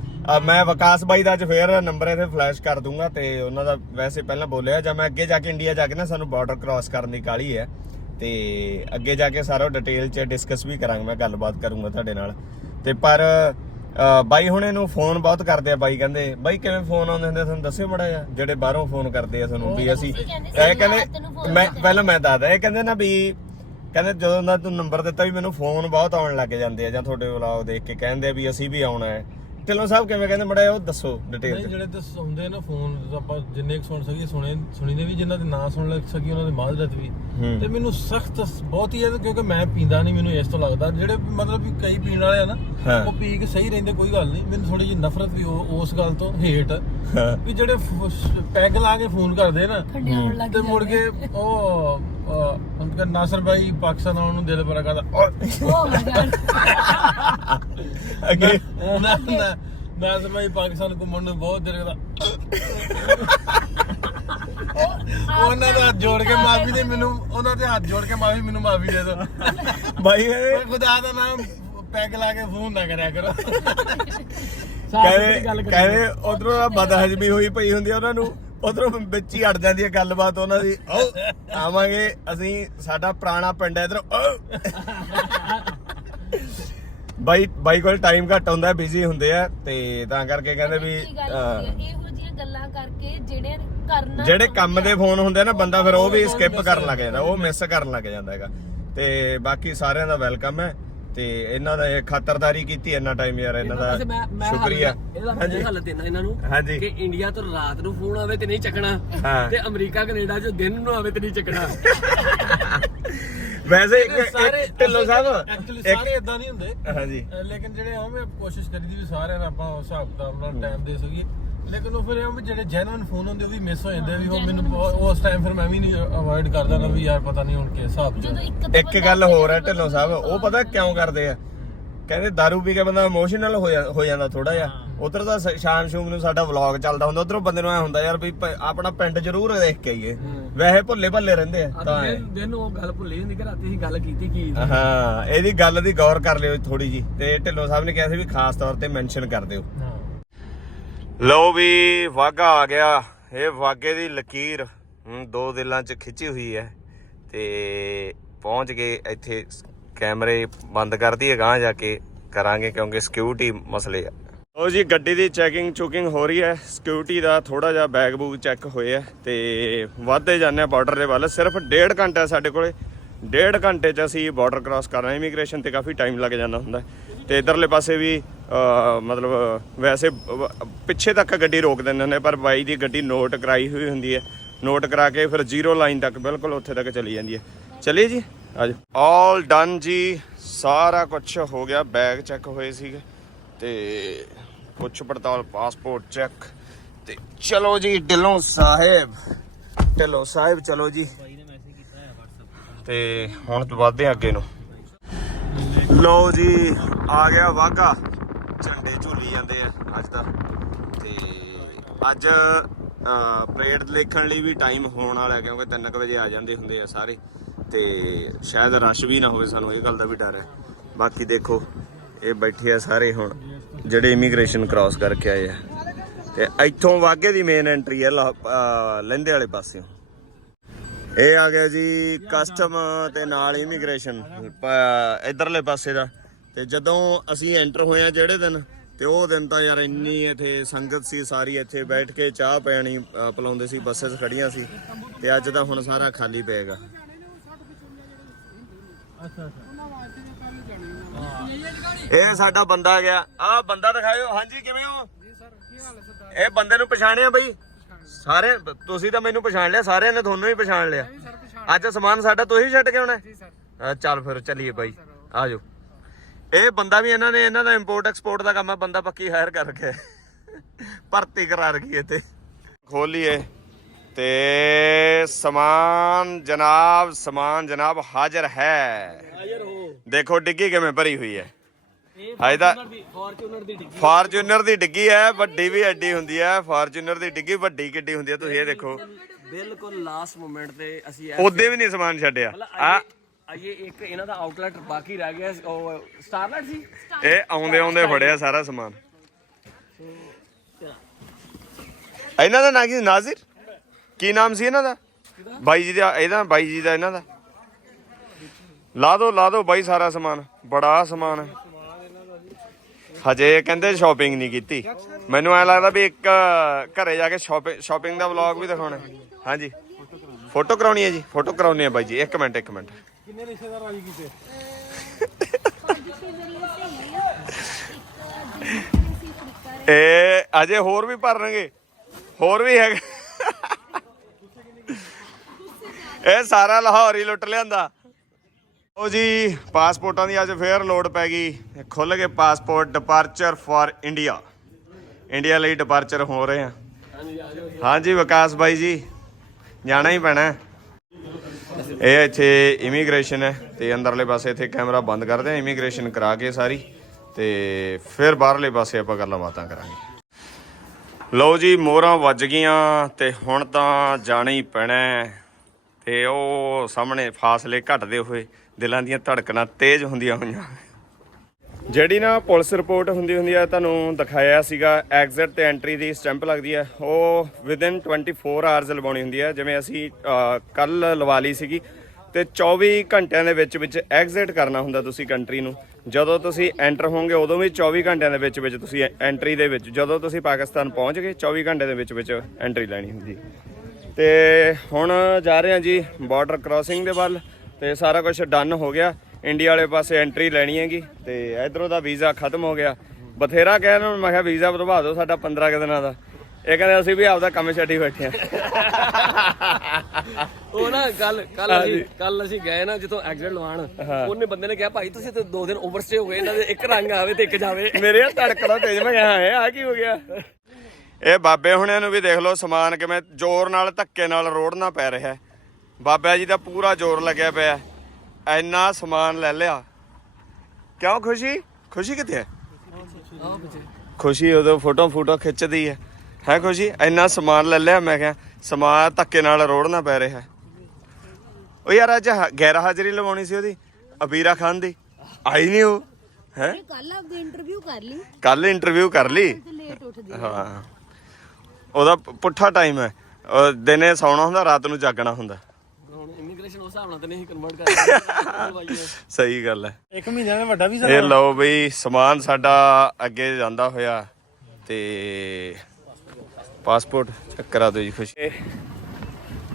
ਮੈਂ ਵਿਕਾਸ ਬਾਈ ਦਾ ਅੱਜ ਫੇਰ ਨੰਬਰ ਇੱਥੇ ਫਲੈਸ਼ ਕਰ ਦੂੰਗਾ ਤੇ ਉਹਨਾਂ ਦਾ ਵੈਸੇ ਪਹਿਲਾਂ ਬੋਲਿਆ ਜਾਂ ਮੈਂ ਅੱਗੇ ਜਾ ਕੇ ਇੰਡੀਆ ਜਾ ਕੇ ਨਾ ਸਾਨੂੰ ਬਾਰਡਰ ਕ੍ਰਾਸ ਕਰਨ ਦੀ ਕਾਲੀ ਹੈ। ਤੇ ਅੱਗੇ ਜਾ ਕੇ ਸਾਰਾ ਡਿਟੇਲ ਚ ਡਿਸਕਸ ਵੀ ਕਰਾਂਗੇ ਮੈਂ ਗੱਲਬਾਤ ਕਰੂੰਗਾ ਤੁਹਾਡੇ ਨਾਲ। ਤੇ ਪਰ ਅਹ ਬਾਈ ਹੁਣ ਇਹਨੂੰ ਫੋਨ ਬਹੁਤ ਕਰਦੇ ਆ ਬਾਈ ਕਹਿੰਦੇ ਬਾਈ ਕਿਵੇਂ ਫੋਨ ਆਉਂਦੇ ਹੁੰਦੇ ਆ, ਤੁਹਾਨੂੰ ਦੱਸਿਓ ਮੜਾ ਜਾ ਜਿਹੜੇ ਬਾਹਰੋਂ ਫੋਨ ਕਰਦੇ ਆ ਤੁਹਾਨੂੰ ਵੀ ਅਸੀਂ ਇਹ ਕਹਿੰਦੇ ਮੈਂ ਪਹਿਲਾਂ ਮੈਂ ਦੱਸਦਾ ਇਹ ਕਹਿੰਦੇ ਨਾ ਵੀ ਕਹਿੰਦੇ ਜਦੋਂ ਦਾ ਤੂੰ ਨੰਬਰ ਦਿੱਤਾ ਵੀ ਮੈਨੂੰ ਫੋਨ ਬਹੁਤ ਆਉਣ ਲੱਗ ਜਾਂਦੇ ਆ ਜਾਂ ਤੁਹਾਡੇ ਵਲੌਗ ਦੇਖ ਕੇ ਕਹਿੰਦੇ ਆ ਵੀ ਅਸੀਂ ਵੀ ਆਉਣਾ ਹੈ। ਢਿੱਲੋਂ ਸਾਹਿਬ ਕਿਵੇਂ ਕਹਿੰਦੇ ਮੜਾ ਉਹ ਦੱਸੋ ਡਿਟੇਲ ਨਹੀਂ ਚ। ਜਿਹੜੇ ਤੇ ਹੁੰਦੇ ਨਾ ਫੋਨ ਆਪਾਂ ਜਿੰਨੇ ਕੁ ਸੁਣ ਸਕੀਏ ਸੁਣੇ ਸੁਣੀ ਦੇ ਵੀ ਜਿਨ੍ਹਾਂ ਦੇ ਨਾਂ ਸੁਣ ਲੱਗ ਸਕੀ ਉਹਨਾਂ ਦੇ ਮਾਜ਼ਰਤ ਵੀ। ਹੂੰ। ਤੇ ਮੈਨੂੰ ਸਖਤ ਬਹੁਤ ਹੀ ਹੈ ਕਿਉਂਕਿ ਮੈਂ ਪੀਂਦਾ ਨਹੀਂ ਮੈਨੂੰ ਇਸ ਤੋਂ ਲੱਗਦਾ। ਜਿਹੜੇ ਮਤਲਬ ਵੀ ਕਈ ਪੀਣ ਵਾਲੇ ਆ ਨਾ। ਉਹ ਪੀ ਕੇ ਸਹੀ ਰਹਿੰਦੇ ਕੋਈ ਗੱਲ ਨਹੀਂ। ਮੈਨੂੰ ਥੋੜੀ ਜਿਹੀ ਨਫ਼ਰਤ ਵੀ ਉਹ- ਉਸ ਗੱਲ ਤੋਂ ਹੇਟ ਹਾਂ। ਵੀ ਜਿਹੜੇ ਫ- ਪੈਗ ਲਾ ਕੇ ਫੋਨ ਕਰਦੇ ਨਾ ਖੰਡਿਆਉਣ ਲੱਗ ਤੇ ਮੁੜ ਕੇ ਉਹ ਅਹ, ਉਹਨਾਂ ਨਾਸਰ ਭਾਈ ਪਾਕਿਸਤਾਨ ਆਉਣ ਨੂੰ ਦਿਲ ਬੜਾ ਕਰਦਾ। ਓ ਮਾਈ ਗॉड ਅੱਗੇ। ਨਾ ਨਾ ਨਾਸਰ ਭਾਈ ਪਾਕਿਸਤਾਨ ਘੁੰਮਣ ਨੂੰ ਬਹੁਤ ਦਿਲ ਕਰਦਾ। ਉਹਨਾਂ ਦਾ ਹੱਥ ਜੋੜ ਕੇ ਮਾਫੀ ਦੇ ਮੈਨੂੰ ਉਹਨਾਂ ਦੇ ਹੱਥ ਜੋੜ ਕੇ ਮਾਫੀ ਮੈਨੂੰ ਮਾਫੀ ਦੇ ਦਿਓ। ਇਹ ਪਰ ਖੁਦਾ ਦਾ ਨਾਮ ਪੈਗ ਲਾ ਕੇ ਫੋਨ ਨਾ ਕਰਿਆ ਕਰੋ। ਕਹਿੰਦੇ ਕਹਿੰਦੇ ਉਧਰੋਂ ਦਾ ਬਦਹਜਮੀ ਹੋਈ ਪਈ ਹੁੰਦੀ ਆ ਉਹਨਾਂ ਨੂੰ। ਉਧਰੋਂ ਵਿੱਚ ਹੀ ਅੜ ਜਾਂਦੀ ਹੈ ਗੱਲਬਾਤ ਉਹਨਾਂ ਦੀ। ਓ ਆਵਾਂਗੇ। ਅਸੀਂ ਸਾਡਾ ਪੁਰਾਣਾ ਪਿੰਡ ਹੈ ਇਧਰ। ਬਾਈ ਬਾਈ ਕੋਲ ਟਾਈਮ ਘੱਟ ਹੁੰਦਾ ਬਿਜ਼ੀ ਹੁੰਦੇ ਆ ਤੇ ਤਾਂ ਕਰਕੇ ਕਹਿੰਦੇ ਵੀ ਅਹ, ਇਹੋ ਜਿਹੀਆਂ ਗੱਲਾਂ ਕਰਕੇ ਜਿਹੜੇ ਕਰਨਾ ਜਿਹੜੇ ਕੰਮ ਦੇ ਫੋਨ ਹੁੰਦੇ ਨਾ ਬੰਦਾ ਫਿਰ ਉਹ ਵੀ ਸਕਿਪ ਕਰਨ ਲੱਗ ਜਾਂਦਾ ਉਹ ਮਿਸ ਕਰਨ ਲੱਗ ਜਾਂਦਾ ਹੈਗਾ। ਤੇ ਬਾਕੀ ਸਾਰਿਆਂ ਦਾ ਵੈਲਕਮ ਹੈ। ਤੇ ਇਹਨਾਂ ਦਾ ਇਹ ਖਾਤਰਦਾਰੀ ਕੀਤੀ ਇੰਨਾ ਟਾਈਮ ਯਾਰ ਇਹਨਾਂ ਦਾ ਵੈਸੇ ਮੈਂ ਮੈਂ ਸ਼ੁਕਰੀਆ। ਇਹਦਾ ਮੈਂ ਹੱਲ ਦੇਣਾ ਇਹਨਾਂ ਨੂੰ ਹਾਂਜੀ। ਕਿ ਇੰਡੀਆ ਤੋਂ ਰਾਤ ਨੂੰ ਫੋਨ ਆਵੇ ਤੇ ਨਹੀਂ ਚੱਕਣਾ। ਤੇ ਅਮਰੀਕਾ ਕੈਨੇਡਾ ਚੋਂ ਦਿਨ ਨੂੰ ਆਵੇ ਤੇ ਨਹੀਂ ਚੱਕਣਾ। ਵੈਸੇ ਇੱਕ ਇੱਕ ਢਿੱਲੋਂ ਸਾਹਿਬ ਐਕਚੁਅਲੀ ਇੱਕ- ਸਾਰੇ ਇਦਾਂ ਨਹੀਂ ਹੁੰਦੇ। ਹਾਂਜੀ। ਲੇਕਿਨ ਜਿਹੜੇ ਆ ਮੈਂ ਕੋਸ਼ਿਸ਼ ਕਰੀਦੀ ਵੀ ਸਾਰਿਆਂ ਨੂੰ ਆਪਾਂ ਉਸ ਹਿਸਾਬ ਦਾ ਨਾਲ ਟਾਈਮ ਦੇ ਸਕੀਏ। ਲੇਕਿਨ ਉਹ ਫਿਰ ਇਹ ਆ ਵੀ ਜਿਹੜੇ ਜੈਨੂਇਨ ਫੋਨ ਹੁੰਦੇ ਉਹ ਵੀ ਮਿਸ ਹੋ ਜਾਂਦੇ ਆ ਵੀ ਉਹ ਮੈਨੂੰ ਉਸ ਟਾਈਮ ਫਿਰ ਮੈਂ ਵੀ ਨਹੀਂ ਅਵੋਇਡ ਕਰਦਾ ਨਾ ਵੀ ਯਾਰ ਪਤਾ ਨਹੀਂ ਹੁਣ ਕਿਸ ਹਿਸਾਬ ਚ ਜਦੋਂ ਇੱਕ ਤਾਂ ਇੱਕ ਗੱਲ ਹੋਰ ਹੈ ਢਿੱਲੋਂ ਸਾਹਿਬ ਉਹ ਪਤਾ ਕਿਉਂ ਕਰਦੇ ਆ? ਕਹਿੰਦੇ दारू ਪੀ ਕੇ ਬੰਦਾ ਇਮੋਸ਼ਨਲ ਹੋ ਜਾ- ਹੋ ਜਾਂਦਾ ਥੋੜਾ ਜਿਹਾ। ਉਧਰ ਦਾ ਸ- ਸ਼ਾਨ ਸ਼ੂਮ ਨੂੰ ਸਾਡਾ ਵਲੌਗ ਚੱਲਦਾ ਹੁੰਦਾ ਉਧਰੋਂ ਬੰਦੇ ਨੂੰ ਐ ਹੁੰਦਾ ਯਾਰ ਵੀ ਪ- ਆਪਣਾ ਪਿੰਡ ਜ਼ਰੂਰ ਦੇਖ ਕੇ ਆਈਏ। ਵੈਸੇ ਭੁੱਲੇ ਭੱਲੇ ਰਹਿੰਦੇ ਆ ਤਾਂ ਐਂ। ਦਿਨ ਦਿਨ ਉਹ ਗੱਲ ਭੁੱਲੀ ਜਾਂਦੀ ਕਿ ਰਾਤੀ ਅਸੀਂ ਗੱਲ ਕੀਤੀ ਕੀ ਹਾਂ ਇਹਦੀ ਗੱਲ ਦੀ ਗੌਰ ਕਰ ਲਿਓ ਥੋੜੀ ਜੀ ਤੇ ਢਿੱਲੋਂ ਸਾਹਿਬ ਨੇ ਕਿਹਾ ਸੀ ਵੀ ਖਾਸ ਤੌਰ ਤੇ ਮੈਂਸ਼ਨ ਕਰ ਦਿਓ। ਹਾਂ। ਲਓ ਵੀ ਵਾਗਾ ਆ ਗਿਆ। ਇਹ ਵਾਗੇ ਦੀ ਲਕੀਰ ਦੋ ਦਿਲਾਂ 'ਚ ਖਿੱਚੀ ਹੋਈ ਹੈ ਤੇ ਪਹੁੰਚ ਗਏ ਇੱਥੇ ਕੈਮਰੇ ਬੰਦ ਕਰਦੀ ਹੈ ਗਾਂ ਜਾ ਕੇ ਕਰਾਂਗੇ ਕਿਉਂਕਿ ਸਿਕਿਉਰਿਟੀ ਮਸਲੇ ਆ। ਲਓ ਜੀ, ਗੱਡੀ ਦੀ ਚੈਕਿੰਗ ਚੁਕਿੰਗ ਹੋ ਰਹੀ ਹੈ। ਸਿਕਿਉਰਿਟੀ ਦਾ ਥੋੜਾ ਜਿਹਾ ਬੈਗ ਬੂਗ ਚੈੱਕ ਹੋਏ ਆ ਤੇ ਵੱਧਦੇ ਜਾਂਦੇ ਆ ਬਾਰਡਰ ਦੇ ਵੱਲ। ਸਿਰਫ ਡੇਢ ਘੰਟਾ ਸਾਡੇ ਕੋਲੇ। ਡੇਢ ਘੰਟੇ 'ਚ ਅਸੀਂ ਬਾਰਡਰ ਕ੍ਰਾਸ ਕਰਨਾ ਇਮੀਗ੍ਰੇਸ਼ਨ ਤੇ ਕਾਫੀ ਟਾਈਮ ਲੱਗ ਜਾਂਦਾ ਹੁੰਦਾ ਤੇ ਇਧਰਲੇ ਪਾਸੇ ਵੀ ਮਤਲਬ, ਵੈਸੇ ਪਿੱਛੇ ਤੱਕ ਗੱਡੀ ਰੋਕ ਦਿੰਦੇ ਨੇ ਪਰ ਬਾਈ ਦੀ ਗੱਡੀ ਨੋਟ ਕਰਾਈ ਹੋਈ ਹੁੰਦੀ ਹੈ। ਨੋਟ ਕਰਾ ਕੇ ਫਿਰ ਜ਼ੀਰੋ ਲਾਈਨ ਤੱਕ ਬਿਲਕੁਲ ਉੱਥੇ ਤੱਕ ਚਲੀ ਜਾਂਦੀ ਹੈ। ਚਲਿਏ ਜੀ? ਆਜੋ ਆਲ ਡਨ ਜੀ। ਸਾਰਾ ਕੁਝ ਹੋ ਗਿਆ ਬੈਗ ਚੈੱਕ ਹੋਏ ਸੀਗੇ। ਤੇ ਪੁੱਛ ਪੜਤਾਲ ਪਾਸਪੋਰਟ ਚੈੱਕ ਤੇ ਚਲੋ ਜੀ, ਢਿੱਲੋਂ ਸਾਹਿਬ। ਢਿੱਲੋਂ ਸਾਹਿਬ, ਚਲੋ ਜੀ। ਤੇ ਹੁਣ ਤੋਂ ਵੱਧਦੇ ਹਾਂ ਅੱਗੇ ਨੂੰ। ਲਓ ਜੀ, ਆ ਗਿਆ ਵਾਗਾ ਝੰਡੇ ਝੂਲੀ ਜਾਂਦੇ ਆ ਅੱਜ ਦਾ ਤੇ ਅੱਜ ਪਰੇਡ ਲਿਖਣ ਲਈ ਵੀ ਟਾਈਮ ਹੋਣ ਵਾਲਾ ਹੈ, ਕਿਉਂਕਿ 3 ਵਜੇ ਆ ਜਾਂਦੇ ਹੁੰਦੇ ਆ ਸਾਰੇ। ਤੇ ਸ਼ਾਇਦ ਰਸ਼ ਵੀ ਨਾ ਹੋਵੇ, ਸਾਨੂੰ ਇਹ ਗੱਲ ਦਾ ਵੀ ਡਰ ਹੈ। ਬਾਕੀ ਦੇਖੋ, ਇਹ ਬੈਠੇ ਆ ਸਾਰੇ ਹੁਣ, ਜਿਹੜੇ ਇਮੀਗ੍ਰੇਸ਼ਨ ਕ੍ਰਾਸ ਕਰਕੇ ਆਏ ਆ। ਤੇ ਇੱਥੋਂ ਵਾਗੇ ਦੀ ਮੇਨ ਐਂਟਰੀ ਹੈ ਲਾ- ਲਹਿੰਦੇ ਵਾਲੇ ਪਾਸਿਓਂ। ਇਹ ਆ ਗਿਆ ਜੀ ਕਸਟਮ ਤੇ ਨਾਲ ਇਮੀਗ੍ਰੇਸ਼ਨ ਇਧਰਲੇ ਪਾਸੇ ਦਾ। ਤੇ ਜਦੋਂ ਅਸੀਂ ਐਂਟਰ ਹੋਏ ਆ ਜਿਹੜੇ ਦਿਨ ਤੇ ਉਹ ਦਿਨ ਤਾਂ ਯਾਰ ਇੰਨੀ ਇੱਥੇ ਸੰਗਤ ਸੀ ਸਾਰੀ ਇੱਥੇ ਬੈਠ ਕੇ ਚਾਹ ਪੈਣੀ ਅ, ਸੀ ਬੱਸਸ ਖੜੀਆਂ ਸੀ। ਤੇ ਅੱਜ ਤਾਂ ਹੁਣ ਸਾਰਾ ਖਾਲੀ ਪਏਗਾ ਇਹ ਸਾਡਾ ਬੰਦਾ ਗਿਆ। ਆ ਬੰਦਾ ਦਿਖਾਇਓ। ਹਾਂਜੀ ਕਿਵੇਂ ਹੋ? ਇਹ ਬੰਦੇ ਨੂੰ ਪਛਾਣਿਆ ਬਈ? ਸਾਰੇ ਤੁਸੀਂ ਤਾਂ ਮੈਨੂੰ ਪਛਾਣ ਲਿਆ ਸਾਰਿਆਂ ਨੇ ਤੁਹਾਨੂੰ ਹੀ ਪਛਾਣ ਲਿਆ। ਅੱਜ ਸਮਾਨ ਸਾਡਾ ਤੁਸੀਂ ਛੱਡ ਕੇ ਆਉਣਾ ਹੈ? ਚੱਲ ਫਿਰ ਚੱਲੀਏ ਬਾਈ ਆ ਜਾਓ। ਇਹ ਬੰਦਾ ਵੀ ਇਹਨਾਂ ਨੇ ਇਹਨਾਂ ਦਾ ਇੰਪੋਰਟ ਐਕਸਪੋਰਟ ਦਾ ਕੰਮ ਹੈ ਬੰਦਾ ਪੱਕੀ ਹਾਇਰ ਕਰ ਰੱਖਿਆ ਭਰਤੀ ਕਰਾ ਰਖੀ ਇੱਥੇ। ਖੋਲੀਏ ਤੇ ਸਮਾਨ ਜਨਾਬ ਸਮਾਨ ਜਨਾਬ ਹਾਜ਼ਰ ਹੈ। ਹਾਜ਼ਰ ਹੋ। ਦੇਖੋ ਡਿੱਗੀ ਕਿਵੇਂ ਭਰੀ ਹੋਈ ਹੈ। ਹਾਏ ਤਾਂ ਦੀ ਫੋਰਚੂਨਰ ਦੀ ਡਿੱਗੀ ਫਾਰਚੂਨਰ ਦੀ ਡਿੱਗੀ ਹੈ ਵੱਡੀ ਵੀ ਐਡੀ ਹੁੰਦੀ ਹੈ ਫਾਰਚੂਨਰ ਦੀ ਡਿੱਗੀ ਵੱਡੀ ਕਿੱਡੀ ਹੁੰਦੀ ਹੈ ਤੁਸੀਂ ਇਹ ਦੇਖੋ। ਬਿਲਕੁਲ ਲਾਸਟ ਮੂਮੈਂਟ ਤੇ ਅਸੀਂ ਉਹਦੇ ਵੀ ਨਹੀਂ ਸਮਾਨ ਛੱਡਿਆ। ਆ ਇਹ ਇੱਕ ਇਹਨਾਂ ਦਾ ਆਊਟਲੈਟ ਬਾਕੀ ਰਹਿ ਗਿਆ ਉਹ ਸਟਾਰਲਾਈਟ ਸੀ? ਇਹ ਆਉਂਦੇ ਆਉਂਦੇ ਫੜਿਆ ਸਾਰਾ ਸਮਾਨ। ਇਹਨਾਂ ਦਾ ਨਾਂ ਕੀ? ਨਾਜ਼ਿਰ? ਕੀ ਨਾਮ ਸੀ ਇਹਨਾਂ ਦਾ? ਬਾਈ ਜੀ ਦਾ ਇਹਦਾ ਬਾਈ ਜੀ ਦਾ ਇਹਨਾਂ ਦਾ। ਲਾ ਦੋ ਲਾ ਦੋ ਬਾਈ ਸਾਰਾ ਸਮਾਨ ਬੜਾ ਸਮਾਨ। ਹੈ ਹਜੇ ਕਹਿੰਦੇ ਸ਼ਾਪਿੰਗ ਨਹੀਂ ਕੀਤੀ। ਮੈਨੂੰ ਐ ਲੱਗਦਾ ਵੀ ਇੱਕ ਘਰੇ ਜਾ ਕੇ ਸ਼ਾਪਿੰਗ ਦਾ ਵਲੌਗ ਵੀ ਦਿਖਾਉਣਾ। ਹਾਂਜੀ। ਫੋਟੋ ਕਰਾਉਣੀ ਹੈ ਜੀ ਫੋਟੋ ਕਰਾਉਣੀ ਹੈ ਬਾਈ ਜੀ। ਇੱਕ ਮਿੰਟ ਇੱਕ ਮਿੰਟ। ਕਿੰਨੇ ਰਿਸ਼ਤੇਦਾਰ ਕੀਤੇ? <laughs> ਅਜੇ ਹੋਰ ਵੀ ਭਰਨਗੇ। ਹੋਰ ਵੀ ਹੈਗਾ। ਇਹ ਸਾਰਾ ਲਾਹੌਰ ਹੀ ਲੁੱਟ ਲਿਆਂਦਾ। ਉਹ ਜੀ, ਪਾਸਪੋਰਟਾਂ ਦੀ ਅੱਜ ਫੇਰ ਲੋਡ ਪੈ ਗਈ। ਖੁੱਲ ਗਏ passport departure for India India ਲਈ ਡਿਪਾਰਚਰ ਹੋ ਰਹੇ ਆ। ਹਾਂਜੀ, ਵਿਕਾਸ ਬਾਈ ਜੀ, ਜਾਣਾ ਹੀ ਪੈਣਾ ਇਹ ਇੱਥੇ ਇਮੀਗ੍ਰੇਸ਼ਨ ਹੈ, ਤੇ ਅੰਦਰਲੇ ਪਾਸੇ ਇੱਥੇ ਕੈਮਰਾ ਬੰਦ ਕਰਦੇ ਆ ਇਮੀਗ੍ਰੇਸ਼ਨ ਕਰਾ ਕੇ ਸਾਰੀ। ਤੇ ਫਿਰ ਬਾਹਰਲੇ ਪਾਸੇ ਆਪਾਂ ਗੱਲਾਂ ਬਾਤਾਂ ਕਰਾਂਗੇ। ਲਓ ਜੀ, ਮੋਹਰਾਂ ਵੱਜ ਗਈਆਂ, ਤੇ ਹੁਣ ਤਾਂ ਜਾਣਾ ਹੀ ਪੈਣਾ ਹੈ। ਤੇ ਉਹ ਸਾਹਮਣੇ ਫਾਸਲੇ ਘਟਦੇ ਹੋਏ ਦਿਲਾਂ ਦੀਆਂ ਧੜਕਣਾਂ ਤੇਜ਼ ਹੁੰਦੀਆਂ ਹੋਈਆਂ। ਜਿਹੜੀ ਨਾ ਪੁਲਿਸ ਰਿਪੋਰਟ ਹੁੰਦੀ ਹੁੰਦੀ ਆ, ਤੁਹਾਨੂੰ ਦਿਖਾਇਆ ਸੀਗਾ, ਐਗਜ਼ਿਟ ਤੇ ਐਂਟਰੀ ਦੀ ਸਟੈਂਪ ਲੱਗਦੀ ਹੈ ਉਹ ਵਿਦਿਨ 24 ਆਵਰਸ ਲਵਾਉਣੀ ਹੁੰਦੀ ਹੈ ਜਿਵੇਂ ਅਸੀਂ ਕੱਲ ਲਵਾ ਲਈ ਸੀਗੀ। ਤੇ 24 ਘੰਟਿਆਂ ਦੇ ਵਿੱਚ ਵਿੱਚ ਐਗਜ਼ਿਟ ਕਰਨਾ ਹੁੰਦਾ ਤੁਸੀਂ ਕੰਟਰੀ ਨੂੰ। ਜਦੋਂ ਤੁਸੀਂ ਐਂਟਰ ਹੋਵੋਗੇ, ਉਦੋਂ ਵੀ 24 ਘੰਟਿਆਂ ਦੇ ਵਿੱਚ ਵਿੱਚ ਤੁਸੀਂ ਐਂਟਰੀ ਦੇ ਵਿੱਚ, ਜਦੋਂ ਤੁਸੀਂ ਪਾਕਿਸਤਾਨ ਪਹੁੰਚ ਗਏ 24 ਘੰਟੇ ਦੇ ਵਿੱਚ ਵਿੱਚ ਐਂਟਰੀ ਲੈਣੀ ਹੁੰਦੀ। ਤੇ ਹੁਣ ਜਾ ਰਹੇ ਹਾਂ ਜੀ ਬਾਰਡਰ ਕ੍ਰਾਸਿੰਗ ਦੇ ਵੱਲ। ਤੇ ਸਾਰਾ ਕੁਝ ਡਨ ਹੋ ਗਿਆ। ਇੰਡੀਆ ਵਾਲੇ ਪਾਸੇ ਐਂਟਰੀ ਲੈਣੀ ਹੈਗੀ ਤੇ ਇਧਰੋਂ ਦਾ ਵੀਜ਼ਾ ਖਤਮ ਹੋ ਗਿਆ। ਬਥੇਰਾ ਕਹਿਣ ਨੂੰ ਮੈਂ ਕਿਹਾ ਵੀਜ਼ਾ ਵਧਵਾ ਦਿਓ ਸਾਡਾ 15 ਕੁ ਦਿਨਾਂ ਦਾ। ਇਹ ਕਹਿੰਦੇ ਅਸੀਂ ਵੀ ਆਪਦਾ ਕੰਮ ਛੱਡੀ ਬੈਠੇ ਆ <laughs> ਉਹ ਨਾ ਕੱਲ ਕੱਲ ਅਸੀਂ ਕੱਲ ਅਸੀਂ ਗਏ ਨਾ ਜਿੱਥੋਂ ਐਗਜ਼ਿਟ ਲਵਾਣ ਉਹਨੇ ਬੰਦੇ ਨੇ ਕਿਹਾ ਭਾਈ ਤੁਸੀਂ ਤੇ ਦੋ ਦਿਨ ਓਵਰਸਟੇ ਹੋ ਗਏ ਇਹਨਾਂ ਦੇ ਇੱਕ ਰੰਗ ਆਵੇ ਤੇ ਇੱਕ ਜਾਵੇ। <laughs> ਮੇਰੇ ਧੜਕਣਾ ਤੇਜ਼ ਮੈਂ ਕਿਹਾ ਹੈ ਆ ਕੀ ਹੋ ਗਿਆ? ਇਹ ਬਾਬੇ ਹੁਣਿਆਂ ਨੂੰ ਵੀ ਦੇਖ ਲਓ ਸਮਾਨ ਕਿਵੇਂ ਜ਼ੋਰ ਨਾਲ ਧੱਕੇ ਨਾਲ ਰੋੜਨਾ ਪੈ ਰਿਹਾ। ਹੈ। ਬਾਬਾ ਜੀ ਦਾ ਪੂਰਾ ਜ਼ੋਰ ਲੱਗਿਆ ਪਿਆ। ਇੰਨਾ ਸਮਾਨ ਲੈ ਲਿਆ। ਕਿਉਂ ਖੁਸ਼ੀ? ਖੁਸ਼ੀ ਕਿੱਥੇ ਹੈ? ਖੁਸ਼ੀ ਉਦੋਂ ਫੋਟੋ ਫੋਟੋ ਖਿੱਚਦੀ ਹੈ। ਹੈ ਖੁਸ਼ੀ? ਇੰਨਾ ਸਮਾਨ ਲੈ ਲਿਆ ਮੈਂ ਕਿਹਾ ਸਮਾਨ ਧੱਕੇ ਨਾਲ ਰੋੜਨਾ ਪੈ ਰਿਹਾ। ਉਹ ਯਾਰ ਅੱਜ ਗੈਰ ਹਾਜ਼ਰੀ ਲਵਾਉਣੀ ਸੀ ਉਹਦੀ ਅਬੀਰਾ ਖਾਨ ਦੀ। ਆਈ ਨਹੀਂ ਉਹ ਹੈ? ਕੱਲ ਆਪਦੀ ਇੰਟਰਵਿਊ ਕਰ ਲਈ। ਕੱਲ ਇੰਟਰਵਿਊ ਕਰ ਲਈ। ਹਾਂ। ਉਹਦਾ ਪੁੱਠਾ ਟਾਈਮ ਹੈ। ਦਿਨੇ ਸੌਣਾ ਹੁੰਦਾ ਰਾਤ ਨੂੰ ਜਾਗਣਾ ਹੁੰਦਾ। ਹੁਣ ਇਮੀਗ੍ਰੇਸ਼ਨ ਉਸ ਹਿਸਾਬ ਨਾਲ ਤੇ ਨਹੀਂ ਕਨਵਰਟ ਕਰਦੇ ਸਹੀ ਗੱਲ ਹੈ। ਇੱਕ ਮਹੀਨੇ ਦਾ ਵੱਡਾ ਵੀਜ਼ਾ ਇਹ ਲਓ ਬਈ ਸਮਾਨ ਸਾਡਾ ਅੱਗੇ ਜਾਂਦਾ ਹੋਇਆ ਤੇ ਪਾਸਪੋਰਟ ਚੈੱਕ ਕਰਾ ਦਿਓ ਜੀ ਖੁਸ਼ੀ।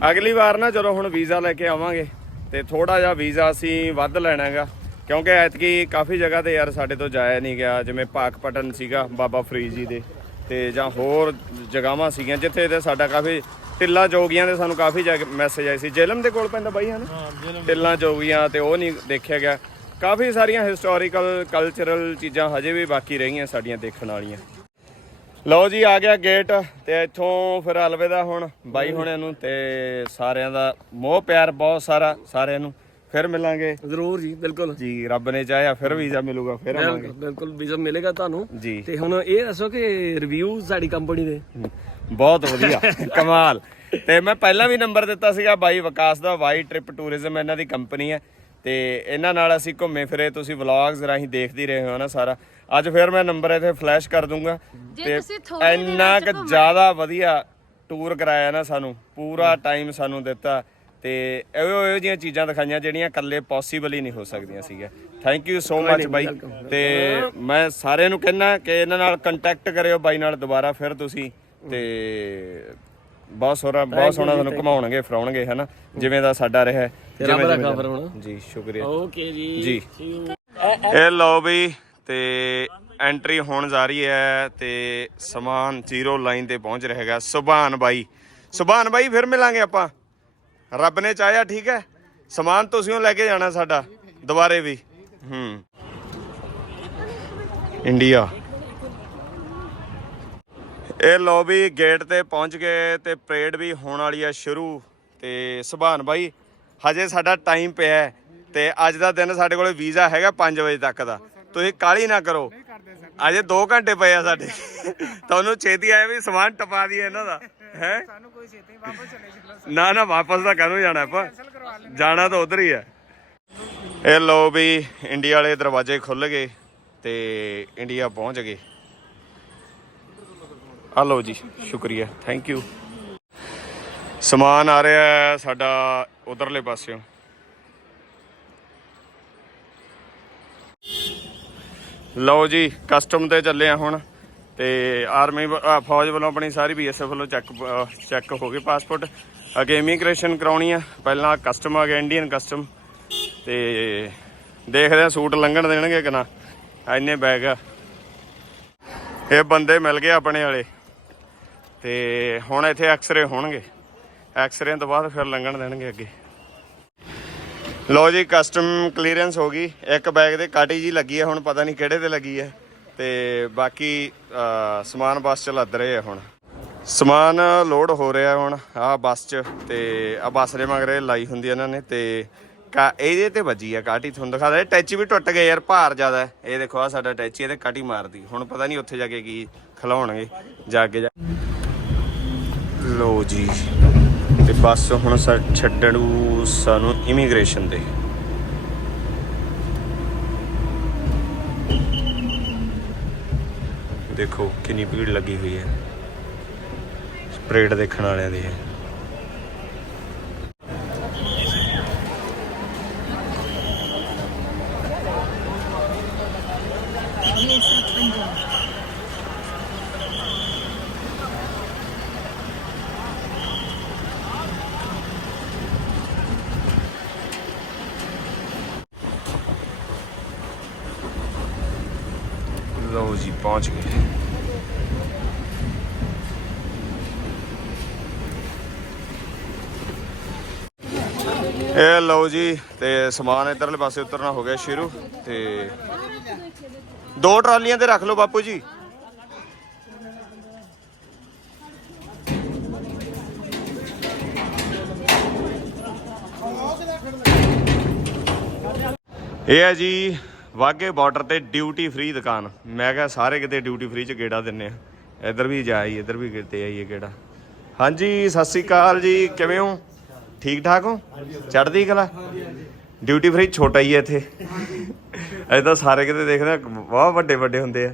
ਅਗਲੀ ਵਾਰ ਨਾ ਜਦੋਂ ਹੁਣ ਵੀਜ਼ਾ ਲੈ ਕੇ ਆਵਾਂਗੇ ਤੇ ਥੋੜਾ ਜਿਹਾ ਵੀਜ਼ਾ ਅਸੀਂ ਵੱਧ ਲੈਣਾ ਹੈਗਾ ਕਿਉਂਕਿ ਐਤਕੀ ਕਾਫੀ ਜਗ੍ਹਾ ਤੇ ਯਾਰ ਸਾਡੇ ਤੋਂ ਜਾਇਆ ਨਹੀਂ ਗਿਆ ਜਿਵੇਂ ਪਾਕਪਟਨ ਸੀਗਾ ਬਾਬਾ ਫਰੀਦ ਜੀ ਦੇ ਤੇ ਜਾਂ ਹੋਰ ਜਗ੍ਹਾਵਾਂ ਸੀਗੀਆਂ ਜਿੱਥੇ ਤੇ ਸਾਡਾ ਕਾਫੀ ਟਿੱਲਾ ਜੋਗੀਆਂ ਦੇ ਸਾਨੂੰ ਕਾਫੀ ਮੈਸੇਜ ਆਏ ਸੀ। ਜੇਲਮ ਦੇ ਕੋਲ ਪੈਂਦਾ ਬਾਈ ਹਨ ਹਾਂ ਟਿੱਲਾਂ ਜੋਗੀਆਂ ਤੇ ਉਹ ਨਹੀਂ ਦੇਖਿਆ ਗਿਆ। ਕਾਫੀ ਸਾਰੀਆਂ ਹਿਸਟੋਰੀਕਲ ਕਲਚਰਲ ਚੀਜ਼ਾਂ ਹਜੇ ਵੀ ਬਾਕੀ ਰਹੀਆਂ ਸਾਡੀਆਂ ਦੇਖਣ ਵਾਲੀਆਂ। ਲਓ ਜੀ ਆ ਗਿਆ ਗੇਟ ਤੇ ਇੱਥੋਂ ਫਿਰ ਅਲਵਿਦਾ ਹੁਣ ਬਾਈ ਹੁਣਿਆਂ ਨੂੰ ਤੇ ਸਾਰਿਆਂ ਦਾ ਮੋਹ ਪਿਆਰ ਬਹੁਤ ਸਾਰਾ ਸਾਰਿਆਂ ਨੂੰ। ਫਿਰ ਮਿਲਾਂਗੇ। ਜ਼ਰੂਰ ਜੀ ਬਿਲਕੁਲ। ਜੀ ਰੱਬ ਨੇ ਚਾਹਿਆ ਫਿਰ ਵੀਜ਼ਾ ਮਿਲੂਗਾ ਫਿਰ ਆਵਾਂਗੇ। ਬਿਲਕੁਲ ਬਿਲਕੁਲ ਵੀਜ਼ਾ ਮਿਲੇਗਾ ਤੁਹਾਨੂੰ। ਜੀ। ਤੇ ਹੁਣ ਇਹ ਦੱਸੋ ਕਿ ਰਿਵਿਊ ਸਾਡੀ ਕੰਪਨੀ ਦੇ। ਬਹੁਤ ਵਧੀਆ ਕਮਾਲ। ਤੇ ਮੈਂ ਪਹਿਲਾਂ ਵੀ ਨੰਬਰ ਦਿੱਤਾ ਸੀਗਾ ਬਾਈ ਵਿਕਾਸ ਦਾ ਵਾਈ ਟ੍ਰਿਪ ਟੂਰਿਜ਼ਮ ਇਹਨਾਂ ਦੀ ਕੰਪਨੀ ਹੈ। ਤੇ ਇਹਨਾਂ ਨਾਲ ਅਸੀਂ ਘੁੰਮੇ ਫਿਰੇ ਤੁਸੀਂ ਵਲੌਗਸ ਰਾਹੀਂ ਦੇਖਦੇ ਹੀ ਰਹੇ ਹੋ ਨਾ ਸਾਰਾ। ਅੱਜ ਫਿਰ ਮੈਂ ਨੰਬਰ ਇੱਥੇ ਫਲੈਸ਼ ਕਰ ਦੂੰਗਾ। ਜੇ ਤੁਸੀਂ ਥੋੜ੍ਹੇ ਇੰਨਾ ਕੁ ਜ਼ਿਆਦਾ ਵਧੀਆ ਟੂਰ ਕਰਾਇਆ ਨਾ ਸਾਨੂੰ ਪੂਰਾ ਟਾਈਮ ਸਾਨੂੰ ਦਿੱਤਾ। ਤੇ ਇਹੋ ਇਹੋ ਜਿਹੀਆਂ ਚੀਜ਼ਾਂ ਦਿਖਾਈਆਂ ਜਿਹੜੀਆਂ ਇਕੱਲੇ ਪੋਸੀਬਲ ਹੀ ਨਹੀਂ ਹੋ ਸਕਦੀਆਂ ਸੀਗੀਆਂ। ਥੈਂਕ ਯੂ ਸੋ ਮੱਚ ਬਾਈ। ਤੇ ਮੈਂ ਸਾਰਿਆਂ ਨੂੰ ਕਹਿਣਾ ਕਿ ਇਹਨਾਂ ਨਾਲ ਕੰਟੈਕਟ ਕਰਿਓ ਬਾਈ ਨਾਲ ਦੁਬਾਰਾ ਫਿਰ ਤੁਸੀਂ। ਤੇ ਬਹੁਤ ਸੋਹਣਾ ਬਹੁਤ ਸੋਹਣਾ ਤੁਹਾਨੂੰ ਘੁਮਾਉਣਗੇ ਫਰਾਉਣਗੇ ਹਨਾ? ਜਿਵੇਂ ਦਾ ਸਾਡਾ ਰਿਹਾ ਜਿਵੇਂ- ਦਾ- ਹੁਣ। ਜੀ ਸ਼ੁਕਰੀਆ। ਓਕੇ ਜੀ. ਇਹ ਲਓ ਬਈ ਤੇ ਐਂਟਰੀ ਹੋਣ ਜਾ ਰਹੀ ਹੈ ਤੇ ਸਮਾਨ ਜ਼ੀਰੋ ਲਾਈਨ ਤੇ ਪਹੁੰਚ ਰਿਹਾ ਹੈਗਾ। ਸੁਭਾਨ ਬਾਈ। ਸੁਭਾਨ ਬਾਈ ਫਿਰ ਮਿਲਾਂਗੇ ਆਪਾਂ। ਰੱਬ ਨੇ ਚਾਹਿਆ ਠੀਕ ਹੈ? ਸਮਾਨ ਤੁਸੀਂ ਉਹ ਲੈ ਕੇ ਜਾਣਾ ਸਾਡਾ ਦੁਬਾਰੇ ਵੀ। ਹੂੰ। ਇੰਡੀਆ। ਇਹ ਲੋ ਵੀ ਗੇਟ ਤੇ ਪਹੁੰਚ ਗਏ ਤੇ ਪਰੇਡ ਵੀ ਹੋਣ ਵਾਲੀ ਹੈ ਸ਼ੁਰੂ। ਤੇ ਸੁਭਾਨ ਬਾਈ ਹਜੇ ਸਾਡਾ ਟਾਈਮ ਪਿਆ ਤੇ ਅੱਜ ਦਾ ਦਿਨ ਸਾਡੇ ਕੋਲੇ ਵੀਜ਼ਾ ਹੈਗਾ 5 ਵਜੇ ਤੱਕ ਦਾ। ਤੁਸੀਂ ਕਾਲੀ ਨਾ ਕਰੋ। ਅਜੇ 2 ਘੰਟੇ ਪਏ ਆ ਸਾਡੇ। ਤੁਹਾਨੂੰ ਛੇਤੀ ਆਇਆ ਵੀ ਸਮਾਨ ਟਪਾ ਦਈਏ ਇਹਨਾਂ ਦਾ। ਹੈ? ਸਾਨੂੰ ਕੋਈ ਛੇਤੀ ਵਾਪਸ ਚਲੇ ਨਾ ਨਾ ਵਾਪਸ ਤਾਂ ਕਾਹਨੂੰ ਜਾਣਾ ਆਪਾਂ? ਜਾਣਾ ਤਾਂ ਉਧਰ ਹੀ ਹੈ। ਇਹ ਲੋ ਵੀ ਇੰਡੀਆ ਵਾਲੇ ਦਰਵਾਜ਼ੇ ਖੁੱਲ ਗਏ ਤੇ ਇੰਡੀਆ ਪਹੁੰਚ ਗਏ। ਆ ਲਓ ਜੀ ਸ਼ੁਕਰੀਆ ਥੈਂਕ ਯੂ ਸਮਾਨ ਆ ਰਿਹਾ ਹੈ ਸਾਡਾ ਉਧਰਲੇ ਪਾਸਿਓਂ। ਲਓ ਜੀ ਕਸਟਮ ਤੇ ਚੱਲੇ ਆ ਹੁਣ। ਤੇ ਆਰਮੀ ਫੌਜ ਵੱਲੋਂ ਆਪਣੀ ਸਾਰੀ ਬੀਐਸਐਫ ਵੱਲੋਂ ਚੈੱਕ ਚੈੱਕ ਹੋ ਗਏ ਪਾਸਪੋਰਟ ਅੱਗੇ ਇਮੀਗ੍ਰੇਸ਼ਨ ਕਰਾਉਣੀ ਆ। ਪਹਿਲਾਂ ਕਸਟਮ ਆ ਗਿਆ ਇੰਡੀਅਨ ਕਸਟਮ ਤੇ ਦੇਖਦੇ ਆ ਸੂਟ ਲੰਘਣ ਦੇਣਗੇ ਕਿ ਨਾ। ਇੰਨੇ ਬੈਗ ਆ। ਇਹ ਬੰਦੇ ਮਿਲ ਗਏ ਆਪਣੇ ਵਾਲੇ। ਤੇ ਹੁਣ ਇੱਥੇ ਐਕਸ-ਰੇ ਹੋਣਗੇ। ਐਕਸ-ਰੇ ਤੋਂ ਬਾਅਦ ਫਿਰ ਲੰਘਣ ਦੇਣਗੇ ਅੱਗੇ। ਲੋ ਜੀ ਕਸਟਮ ਕਲੀਅਰੈਂਸ ਹੋ ਗਈ। ਇੱਕ ਬੈਗ ਦੇ ਕਾਟੀ ਜੀ ਲੱਗੀ ਹੈ ਹੁਣ ਪਤਾ ਨਹੀਂ ਕਿਹੜੇ ਤੇ ਲੱਗੀ ਹੈ ਤੇ ਬਾਕੀ ਸਮਾਨ ਬੱਸ ਚ ਲੱਦ ਰਹੇ ਆ ਹੁਣ। ਸਮਾਨ ਲੋਡ ਹੋ ਰਿਹਾ ਹੁਣ ਆ ਬੱਸ ਚ ਤੇ ਆ ਬੱਸ ਦੇ ਮਗਰੇ ਲਾਈ ਹੁੰਦੀ ਇਹਨਾਂ ਨੇ ਤੇ ਕਾ, ਇਹਦੇ ਤੇ ਵੱਜੀ ਆ ਕਾਟੀ ਤੁਹਾਨੂੰ ਦਿਖਾ ਦੇ। ਟੈਚੀ ਵੀ ਟੁੱਟ ਗਏ ਯਾਰ, ਭਾਰ ਜ਼ਿਆਦਾ ਹੈ। ਇਹ ਦੇਖੋ ਆ ਸਾਡਾ ਟੈਚੀ, ਇਹਦੇ ਕਾਟੀ ਮਾਰਦੀ। ਹੁਣ ਪਤਾ ਨਹੀਂ ਉੱਥੇ ਜਾ ਕੇ ਕੀ ਖਿਲਾਉਣਗੇ, ਜਾ ਕੇ ਜਾ ਲੋ ਜੀ। ਤੇ ਬੱਸ ਹੁਣ ਸਾ, ਛੱਡਣੂ ਸਾਨੂੰ ਇਮੀਗ੍ਰੇਸ਼ਨ ਦੇ। ਦੇਖੋ ਕਿੰਨੀ ਭੀੜ ਲੱਗੀ ਹੋਈ ਹੈ। ਸਪਰੇਡ ਦੇਖਣ ਵਾਲਿਆਂ ਦੀ ਹੈ ਇਹ ਸਭ ਪੰਜਾਬ ਲਓ ਜੀ ਪਹੁੰਚ ਗਏ ਇਹ ਲਓ ਜੀ, ਤੇ ਸਮਾਨ ਇਧਰਲੇ ਪਾਸੇ ਉਤਰਨਾ ਹੋ ਗਿਆ ਸ਼ੁਰੂ, ਤੇ ਦੋ ਟਰਾਲੀਆਂ ਤੇ ਰੱਖ ਲਓ ਬਾਪੂ ਜੀ। ਇਹ ਹੈ ਜੀ ਵਾਗੇ ਬਾਰਡਰ ਤੇ ਡਿਊਟੀ ਫ੍ਰੀ ਦੁਕਾਨ। ਮੈਂ ਕਿਹਾ ਸਾਰੇ ਕਿਤੇ ਡਿਊਟੀ ਫ੍ਰੀ ਚ ਗੇੜਾ ਦਿੰਨੇ ਆ। ਇੱਧਰ ਵੀ ਜਾਈ, ਇੱਧਰ ਵੀ ਕਿਤੇ ਆਈਏ ਗੇੜਾ। ਹਾਂਜੀ, ਸਤਿ ਸ੍ਰੀ ਅਕਾਲ ਜੀ, ਕਿਵੇਂ ਹੋ? ਠੀਕ ਠਾਕ ਹੋ? ਚੜ੍ਹਦੀ ਕਲਾ? ਡਿਊਟੀ ਫ੍ਰੀ ਛੋਟਾ ਹੀ ਹੈ ਇੱਥੇ। ਇਹ ਤਾਂ ਸਾਰੇ ਕਿਤੇ ਦੇਖਦੇ ਆ ਬਹੁਤ ਵੱਡੇ ਵੱਡੇ ਹੁੰਦੇ ਆ।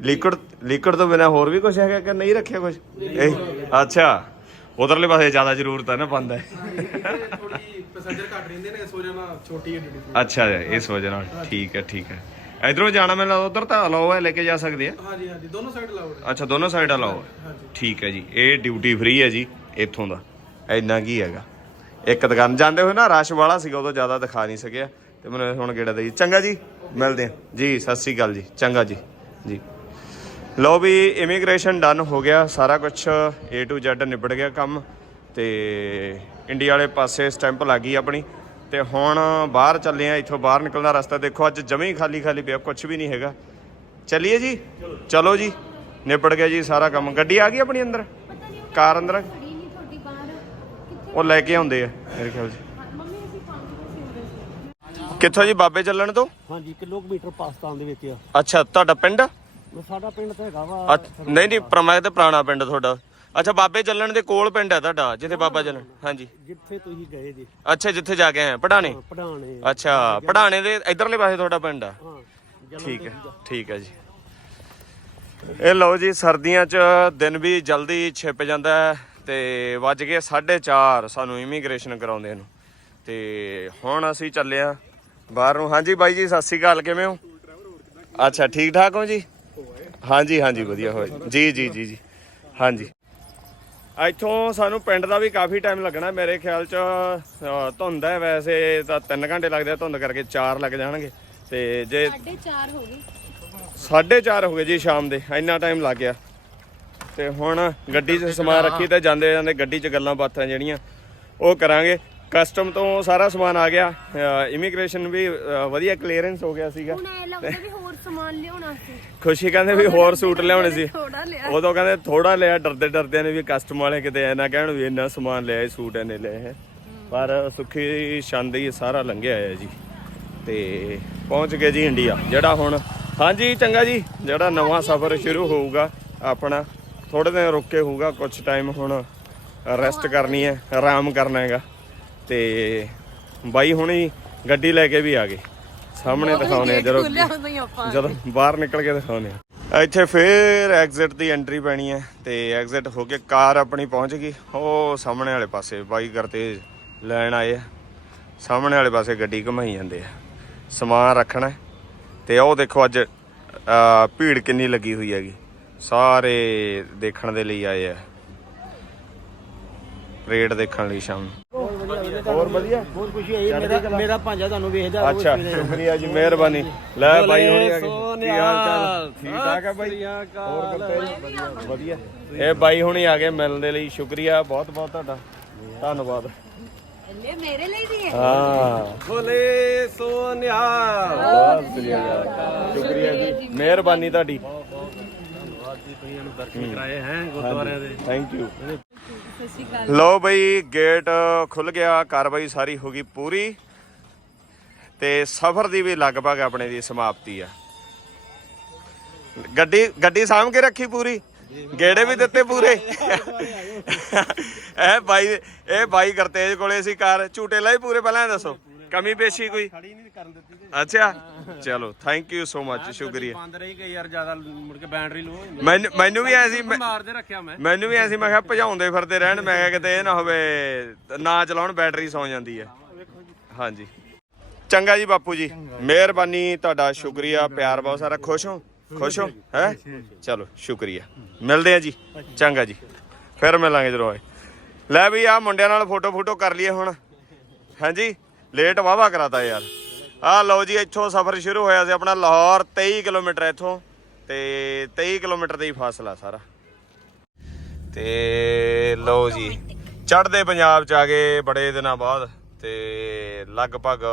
ਲਿਕਵਿਡ ਲਿਕਵਿਡ ਤੋਂ ਬਿਨਾ ਹੋਰ ਵੀ ਕੁਝ ਹੈਗਾ ਕਿ ਨਹੀਂ ਰੱਖਿਆ ਕੁਝ ਇਹ ਅੱਛਾ। ਉਧਰਲੇ ਪਾਸੇ ਜ਼ਿਆਦਾ ਜ਼ਰੂਰਤ ਹੈ ਨਾ ਬੰਦਾ ਥੋੜੀ ਪੈਸੇਂਜਰ ਘੱਟ ਰਹਿੰਦੇ ਨੇ ਇਸ ਵਜ੍ਹਾ ਨਾਲ ਛੋਟੀ ਹੈ ਡਿਊਟੀ ਅੱਛਾ ਇਸ ਵਜ੍ਹਾ ਨਾਲ। ਠੀਕ ਹੈ ਠੀਕ ਹੈ। ਇਧਰੋਂ ਜਾਣਾ ਮੈਨੂੰ ਉਧਰ ਤਾਂ ਅਲਾਓ ਹੈ ਲੈ ਕੇ ਜਾ ਸਕਦੇ ਆ। ਹਾਂਜੀ ਹਾਂਜੀ। ਦੋਨੋਂ ਸਾਈਡ ਲਾਉਡ ਅੱਛਾ ਦੋਨੋਂ ਸਾਈਡ ਅਲਾਓ ਹੈ। ਠੀਕ ਹੈ ਜੀ। ਇਹ ਡਿਊਟੀ ਫ੍ਰੀ ਹੈ ਜੀ ਇੱਥੋਂ ਦਾ। ਇੰਨਾ ਕੀ ਹੈਗਾ? ਇੱਕ ਦੁਕਾਨ ਜਾਂਦੇ ਹੋਏ ਨਾ ਰਸ਼ ਵਾਲਾ ਸੀਗਾ, ਉਦੋਂ ਜ਼ਿਆਦਾ ਦਿਖਾ ਨਹੀਂ ਸਕਿਆ। ਤੇ ਮੈਨੂੰ ਹੁਣ ਗੇੜਾ ਦੇ ਜੀ ਚੰਗਾ ਜੀ, ਮਿਲਦੇ ਹਾਂ। ਜੀ, ਸਤਿ ਸ੍ਰੀ ਅਕਾਲ ਜੀ। ਚੰਗਾ ਜੀ। ਜੀ। ਲਓ ਵੀ ਇਮੀਗ੍ਰੇਸ਼ਨ ਡਨ ਹੋ ਗਿਆ। ਸਾਰਾ ਕੁਝ A to Z ਨਿਬੜ ਗਿਆ ਕੰਮ। ਤੇ ਇੰਡੀਆ ਵਾਲੇ ਪਾਸੇ ਸਟੈਂਪ ਲੱਗ ਗਈ ਆਪਣੀ। ਤੇ ਹੁਣ ਬਾਹਰ ਚੱਲੇ ਆ। ਇੱਥੋਂ ਬਾਹਰ ਨਿਕਲਣ ਰਸਤਾ ਦੇਖੋ, ਅੱਜ ਜਮੀ ਖਾਲੀ ਖਾਲੀ ਪਿਆ ਕੁਝ ਵੀ ਨਹੀਂ ਹੈਗਾ। ਚੱਲੀਏ ਜੀ? ਚਲੋ ਜੀ। ਨਿਬੜ ਗਿਆ ਜੀ ਸਾਰਾ ਕੰਮ। ਗੱਡੀ ਆ ਗਈ ਆਪਣੀ ਅੰਦਰ? ਕਾਰ ਅੰਦਰ ਖੜੀ ਨਹੀਂ ਤੁਹਾਡੀ ਬਾਹਰ ਕਿੱਥੇ ਉਹ ਲੈ ਕੇ ਆਉਂਦੇ ਆ ਮੇਰੇ ਖਿਆਲ 'ਚ। ਕਿੱਥੋਂ ਜੀ? ਬਾਬੇ ਚੱਲਣ ਤੋਂ? ਹਾਂਜੀ ਕਿਲੋਮੀਟਰ ਪਾਕਿਸਤਾਨ ਦੇ ਵਿੱਚ ਆ। ਅੱਛਾ ਤੁਹਾਡਾ ਪਿੰਡ? ਸਾਡਾ ਪਿੰਡ ਤਾਂ ਹੈਗਾ ਵਾ। ਅੱਛ- ਨਹੀਂ ਨਹੀਂ ਪ੍ਰਮਾ ਤੇ ਪੁਰਾਣਾ ਪਿੰਡ ਤੁਹਾਡਾ। ਅੱਛਾ ਬਾਬੇ ਚੱਲਣ ਦੇ ਕੋਲ ਪਿੰਡ ਹੈ ਤੁਹਾਡਾ ਜਿੱਥੇ ਬਾਬਾ ਚੱਲਣ। ਹਾਂਜੀ। ਜਿੱਥੇ ਤੁਸੀਂ ਗਏ ਜੀ। ਅੱਛਾ ਜਿੱਥੇ ਜਾ ਕੇ ਆਏ ਪੜਾਣੇ ਪੜਾਣੇ ਅੱਛਾ ਪੜਾਣੇ ਦੇ ਇਧਰਲੇ ਪਾਸੇ ਤੁਹਾਡਾ ਪਿੰਡ ਆ? ਹਾਂ ਠੀਕ ਹੈ ਠੀਕ ਹੈ ਜੀ। ਇਹ ਲਓ ਜੀ ਸਰਦੀਆਂ 'ਚ ਦਿਨ ਵੀ ਜਲਦੀ ਛਿਪ ਜਾਂਦਾ ਹੈ। ਤੇ ਵੱਜ ਗਏ 4:30 ਸਾਨੂੰ ਇਮੀਗ੍ਰੇਸ਼ਨ ਕਰਾਉਂਦੇ ਨੂੰ। ਤੇ ਹੁਣ ਅਸੀਂ ਚੱਲੇ ਆ ਬਾਹਰ ਨੂੰ। ਹਾਂਜੀ ਬਾਈ ਜੀ ਸਤਿ ਸ੍ਰੀ ਅਕਾਲ ਕਿਵੇਂ ਹੋ? ਅੱਛਾ ਠੀਕ ਠਾਕ ਹੋ ਜੀ? ਹਾਂਜੀ ਹਾਂਜੀ ਵਧੀਆ ਹੋਏ ਜੀ। ਜੀ ਜੀ ਜੀ ਹਾਂਜੀ। ਇੱਥੋਂ ਸਾਨੂੰ ਪਿੰਡ ਦਾ ਵੀ ਕਾਫੀ ਟਾਈਮ ਲੱਗਣਾ ਮੇਰੇ ਖਿਆਲ ਚ। ਧੁੰਦ ਹੈ ਵੈਸੇ ਤਾਂ 3 ਘੰਟੇ ਲੱਗਦੇ ਆ ਧੁੰਦ ਕਰਕੇ 4 ਲੱਗ ਜਾਣਗੇ। ਤੇ ਜੇ ਸਾਢੇ 4 ਹੋ ਗਏ। 4:30 ਹੋ ਗਏ ਜੀ ਸ਼ਾਮ ਦੇ ਇੰਨਾ ਟਾਈਮ ਲੱਗ ਗਿਆ। ਤੇ ਹੁਣ ਗੱਡੀ 'ਚ ਸਮਾਨ ਰੱਖੀ ਤੇ ਜਾਂਦੇ ਜਾਂਦੇ ਗੱਡੀ 'ਚ ਗੱਲਾਂ ਬਾਤਾਂ ਜਿਹੜੀਆਂ ਉਹ ਕਰਾਂਗੇ। ਕਸਟਮ ਤੋਂ ਸਾਰਾ ਸਮਾਨ ਆ ਗਿਆ। ਇਮੀਗ੍ਰੇਸ਼ਨ ਵੀ ਵਧੀਆ ਕਲੀਅਰੈਂਸ ਹੋ ਗਿਆ ਸੀਗਾ। ਹੁਣ ਐ ਲੱਗਦਾ ਵੀ ਹੋਰ ਸਮਾਨ ਲਿਆਉਣਾ ਸੀ। ਖੁਸ਼ੀ ਕਹਿੰਦੇ ਵੀ ਹੋਰ ਸੂਟ ਲਿਆਉਣੇ ਸੀ। ਥੋੜਾ ਲਿਆ। ਉਦੋਂ ਕਹਿੰਦੇ ਥੋੜਾ ਲਿਆ ਡਰਦੇ ਡਰਦੇ ਨੇ ਵੀ ਕਸਟਮ ਵਾਲੇ ਕਿਤੇ ਐ ਨਾ ਕਹਿਣ ਵੀ ਇੰਨਾ ਸਮਾਨ ਲਿਆ ਸੂਟ ਇਹਨੇ ਲਏ ਹੈ। ਪਰ ਸੁਖੀ ਸ਼ਾਂਦੀ ਸਾਰਾ ਲੰਘਿਆ ਹੈ ਜੀ। ਤੇ ਪਹੁੰਚ ਗਏ ਜੀ ਇੰਡੀਆ ਜਿਹੜਾ ਹੁਣ ਹਾਂਜੀ ਚੰਗਾ ਜੀ। ਜਿਹੜਾ ਨਵਾਂ ਸਫ਼ਰ ਸ਼ੁਰੂ ਹੋਊਗਾ ਆਪਣਾ। ਥੋੜੇ ਦਿਨ ਰੁਕ ਕੇ ਹੋਊਗਾ ਕੁਝ ਟਾਈਮ ਹੁਣ ਰੈਸਟ ਕਰਨੀ ਹੈ ਆਰਾਮ ਕਰਨਾ ਹੈਗਾ। ਤੇ ਬਾਈ ਹੁਣੀ ਗੱਡੀ ਲੈ ਕੇ ਵੀ ਆ ਗਏ। ਸਾਹਮਣੇ ਦਿਖਾਉਣੇ ਆ ਜਦੋਂ ਜਦੋਂ ਬਾਹਰ ਨਿਕਲ ਕੇ ਦਿਖਾਉਨੇ ਆ। ਇੱਥੇ ਫੇਰ ਐਗਜ਼ਿਟ ਦੀ ਐਂਟਰੀ ਪੈਣੀ ਹੈ ਤੇ ਐਗਜ਼ਿਟ ਹੋ ਕੇ ਕਾਰ ਆਪਣੀ ਪਹੁੰਚ ਗਈ। ਉਹ ਸਾਹਮਣੇ ਵਾਲੇ ਪਾਸੇ ਬਾਈ ਕਰਤੇ ਲੈਣ ਆਏ ਆ। ਸਾਹਮਣੇ ਵਾਲੇ ਪਾਸੇ ਗੱਡੀ ਘਮਾਈ ਜਾਂਦੇ ਆ। ਸਮਾਨ ਰੱਖਣਾ। ਤੇ ਉਹ ਦੇਖੋ ਅੱਜ ਭੀੜ ਕਿੰਨੀ ਲੱਗੀ ਹੋਈ ਹੈਗੀ। ਸਾਰੇ ਦੇਖਣ ਦੇ ਲਈ ਆਏ ਆ। ਰੇਡ ਦੇਖਣ ਲਈ ਸ਼ਾਮ ਹੋਰ ਵਧੀਆ? ਬਹੁਤ ਖੁਸ਼ੀ ਹੋਈ ਮੇਰਾ ਮੇਰਾ ਭਾਂਜਾ ਤੁਹਾਨੂੰ ਵੇਖਦਾ ਅੱਛਾ। ਸ਼ੁਕਰੀਆ ਜੀ ਮਿਹਰਬਾਨੀ। ਲੈ ਬਾਈ ਹੋਣੀ ਆ ਗਏ। ਕੀ। ਹਾਲ ਚਾਲ? ਠੀਕ ਠਾਕ ਹੈ ਬਾਈ? ਹੋਰ ਕਿੱਥੇ ਵਧੀਆ। ਇਹ ਬਾਈ ਹੁਣੀ ਆ ਗਏ ਮਿਲਣ ਦੇ ਲਈ। ਸ਼ੁਕਰੀਆ ਬਹੁਤ ਬਹੁਤ ਤੁਹਾਡਾ। ਧੰਨਵਾਦ। ਇਹ ਮੇਰੇ ਲਈ ਵੀ ਹੈ ਹਾਂ। ਬੋਲੇ ਸੋਨਿਆ ਬਹੁਤ ਸ਼ੁਕਰੀਆ ਸ਼ੁਕਰੀਆ ਜੀ। ਮਿਹਰਬਾਨੀ ਤੁਹਾਡੀ। ਦਰਸ਼ਨ ਕਰਾਏ ਹੈ ਗੁਰਦੁਆਰਿਆਂ ਦੇ। ਥੈਂਕ ਯੂ ਲੋ ਬਈ ਗੇਟ ਖੁੱਲ ਗਿਆ ਕਾਰਵਾਈ ਸਾਰੀ ਹੋ ਗਈ ਪੂਰੀ। ਤੇ ਸਫ਼ਰ ਦੀ ਵੀ ਲਗਭਗ ਆਪਣੇ ਦੀ ਸਮਾਪਤੀ ਆ। ਗੱਡੀ ਗੱਡੀ ਸਾਂਭ ਕੇ ਰੱਖੀ ਪੂਰੀ? ਗੇੜੇ ਵੀ ਦਿੱਤੇ ਪੂਰੇ? <laughs> ਇਹ ਬਾਈ ਇਹ ਬਾਈ ਕਰਤੇਜ ਕੋਲੇ ਸੀ ਕਾਰ। ਝੂਟੇ ਲਾਈ ਪੂਰੇ ਪਹਿਲਾਂ ਦੱਸੋ। ਕਮੀ ਪੇਸ਼ੀ ਕੋਈ? ਖੜੀ ਨਹੀਂ ਕਰਨ ਦਿੱਤੀ ਤੇ। ਅੱਛਾ। ਚਲੋ ਥੈਂਕ ਯੂ ਸੋ ਮਚ ਸ਼ੁਕਰੀਆ। ਬੰਦ ਰਹੀ ਗਈ ਯਾਰ ਜ਼ਿਆਦਾ ਮੁੜ ਕੇ ਬੈਟਰੀ ਲੋ ਮੈਨੂੰ ਮੈਨੂੰ ਵੀ ਐਸੀ ਮੈਂ- ਮਾਰਦੇ ਰੱਖਿਆ ਮੈਂ। ਮੈਨੂੰ ਵੀ ਐਸੀ ਮੈਂ ਕਿਹਾ ਭਜਾਉਂਦੇ ਫਿਰਦੇ ਰਹਿਣ ਮੈਂ ਕਿਹਾ ਕਿਤੇ ਇਹ ਨਾ ਹੋਵੇ ਨਾ ਚਲਾਉਣ ਬੈਟਰੀ ਸੌ ਜਾਂਦੀ ਹੈ। ਹਾਂਜੀ। ਚੰਗਾ ਜੀ ਬਾਪੂ ਜੀ ਮਿਹਰਬਾਨੀ ਤੁਹਾਡਾ ਸ਼ੁਕਰੀਆ ਪਿਆਰ ਬਹੁਤ ਸਾਰਾ। ਖੁਸ਼ ਹੋ? ਖੁਸ਼ ਹੋ? ਹੈ? ਚਲੋ ਸ਼ੁਕਰੀਆ। ਮਿਲਦੇ ਆ ਜੀ। ਚੰਗਾ ਜੀ। ਫਿਰ ਮਿਲਾਂਗੇ ਆਏ ਲੈ ਵੀ ਆ ਮੁੰਡਿਆਂ ਨਾਲ ਫੋਟੋ ਫੋਟੋ ਕਰ ਲਈਏ ਹੁਣ। ਹਾਂਜੀ? ਲੇਟ ਵਾਵਾ ਕਰਾਤਾ ਯਾਰ। ਆ ਲਓ ਜੀ, ਇੱਥੋਂ ਸਫ਼ਰ ਸ਼ੁਰੂ ਹੋਇਆ ਸੀ ਆਪਣਾ ਲਾਹੌਰ 23 ਕਿਲੋਮੀਟਰ ਇੱਥੋਂ। ਤੇ 23 ਕਿਲੋਮੀਟਰ ਦਾ ਹੀ ਫਾਸਲਾ ਸਾਰਾ। ਤੇ ਲਓ ਜੀ, ਚੜ੍ਹਦੇ ਪੰਜਾਬ ਚ ਆ ਗਏ ਬੜੇ ਦਿਨਾਂ ਬਾਅਦ ਤੇ ਲਗਭਗ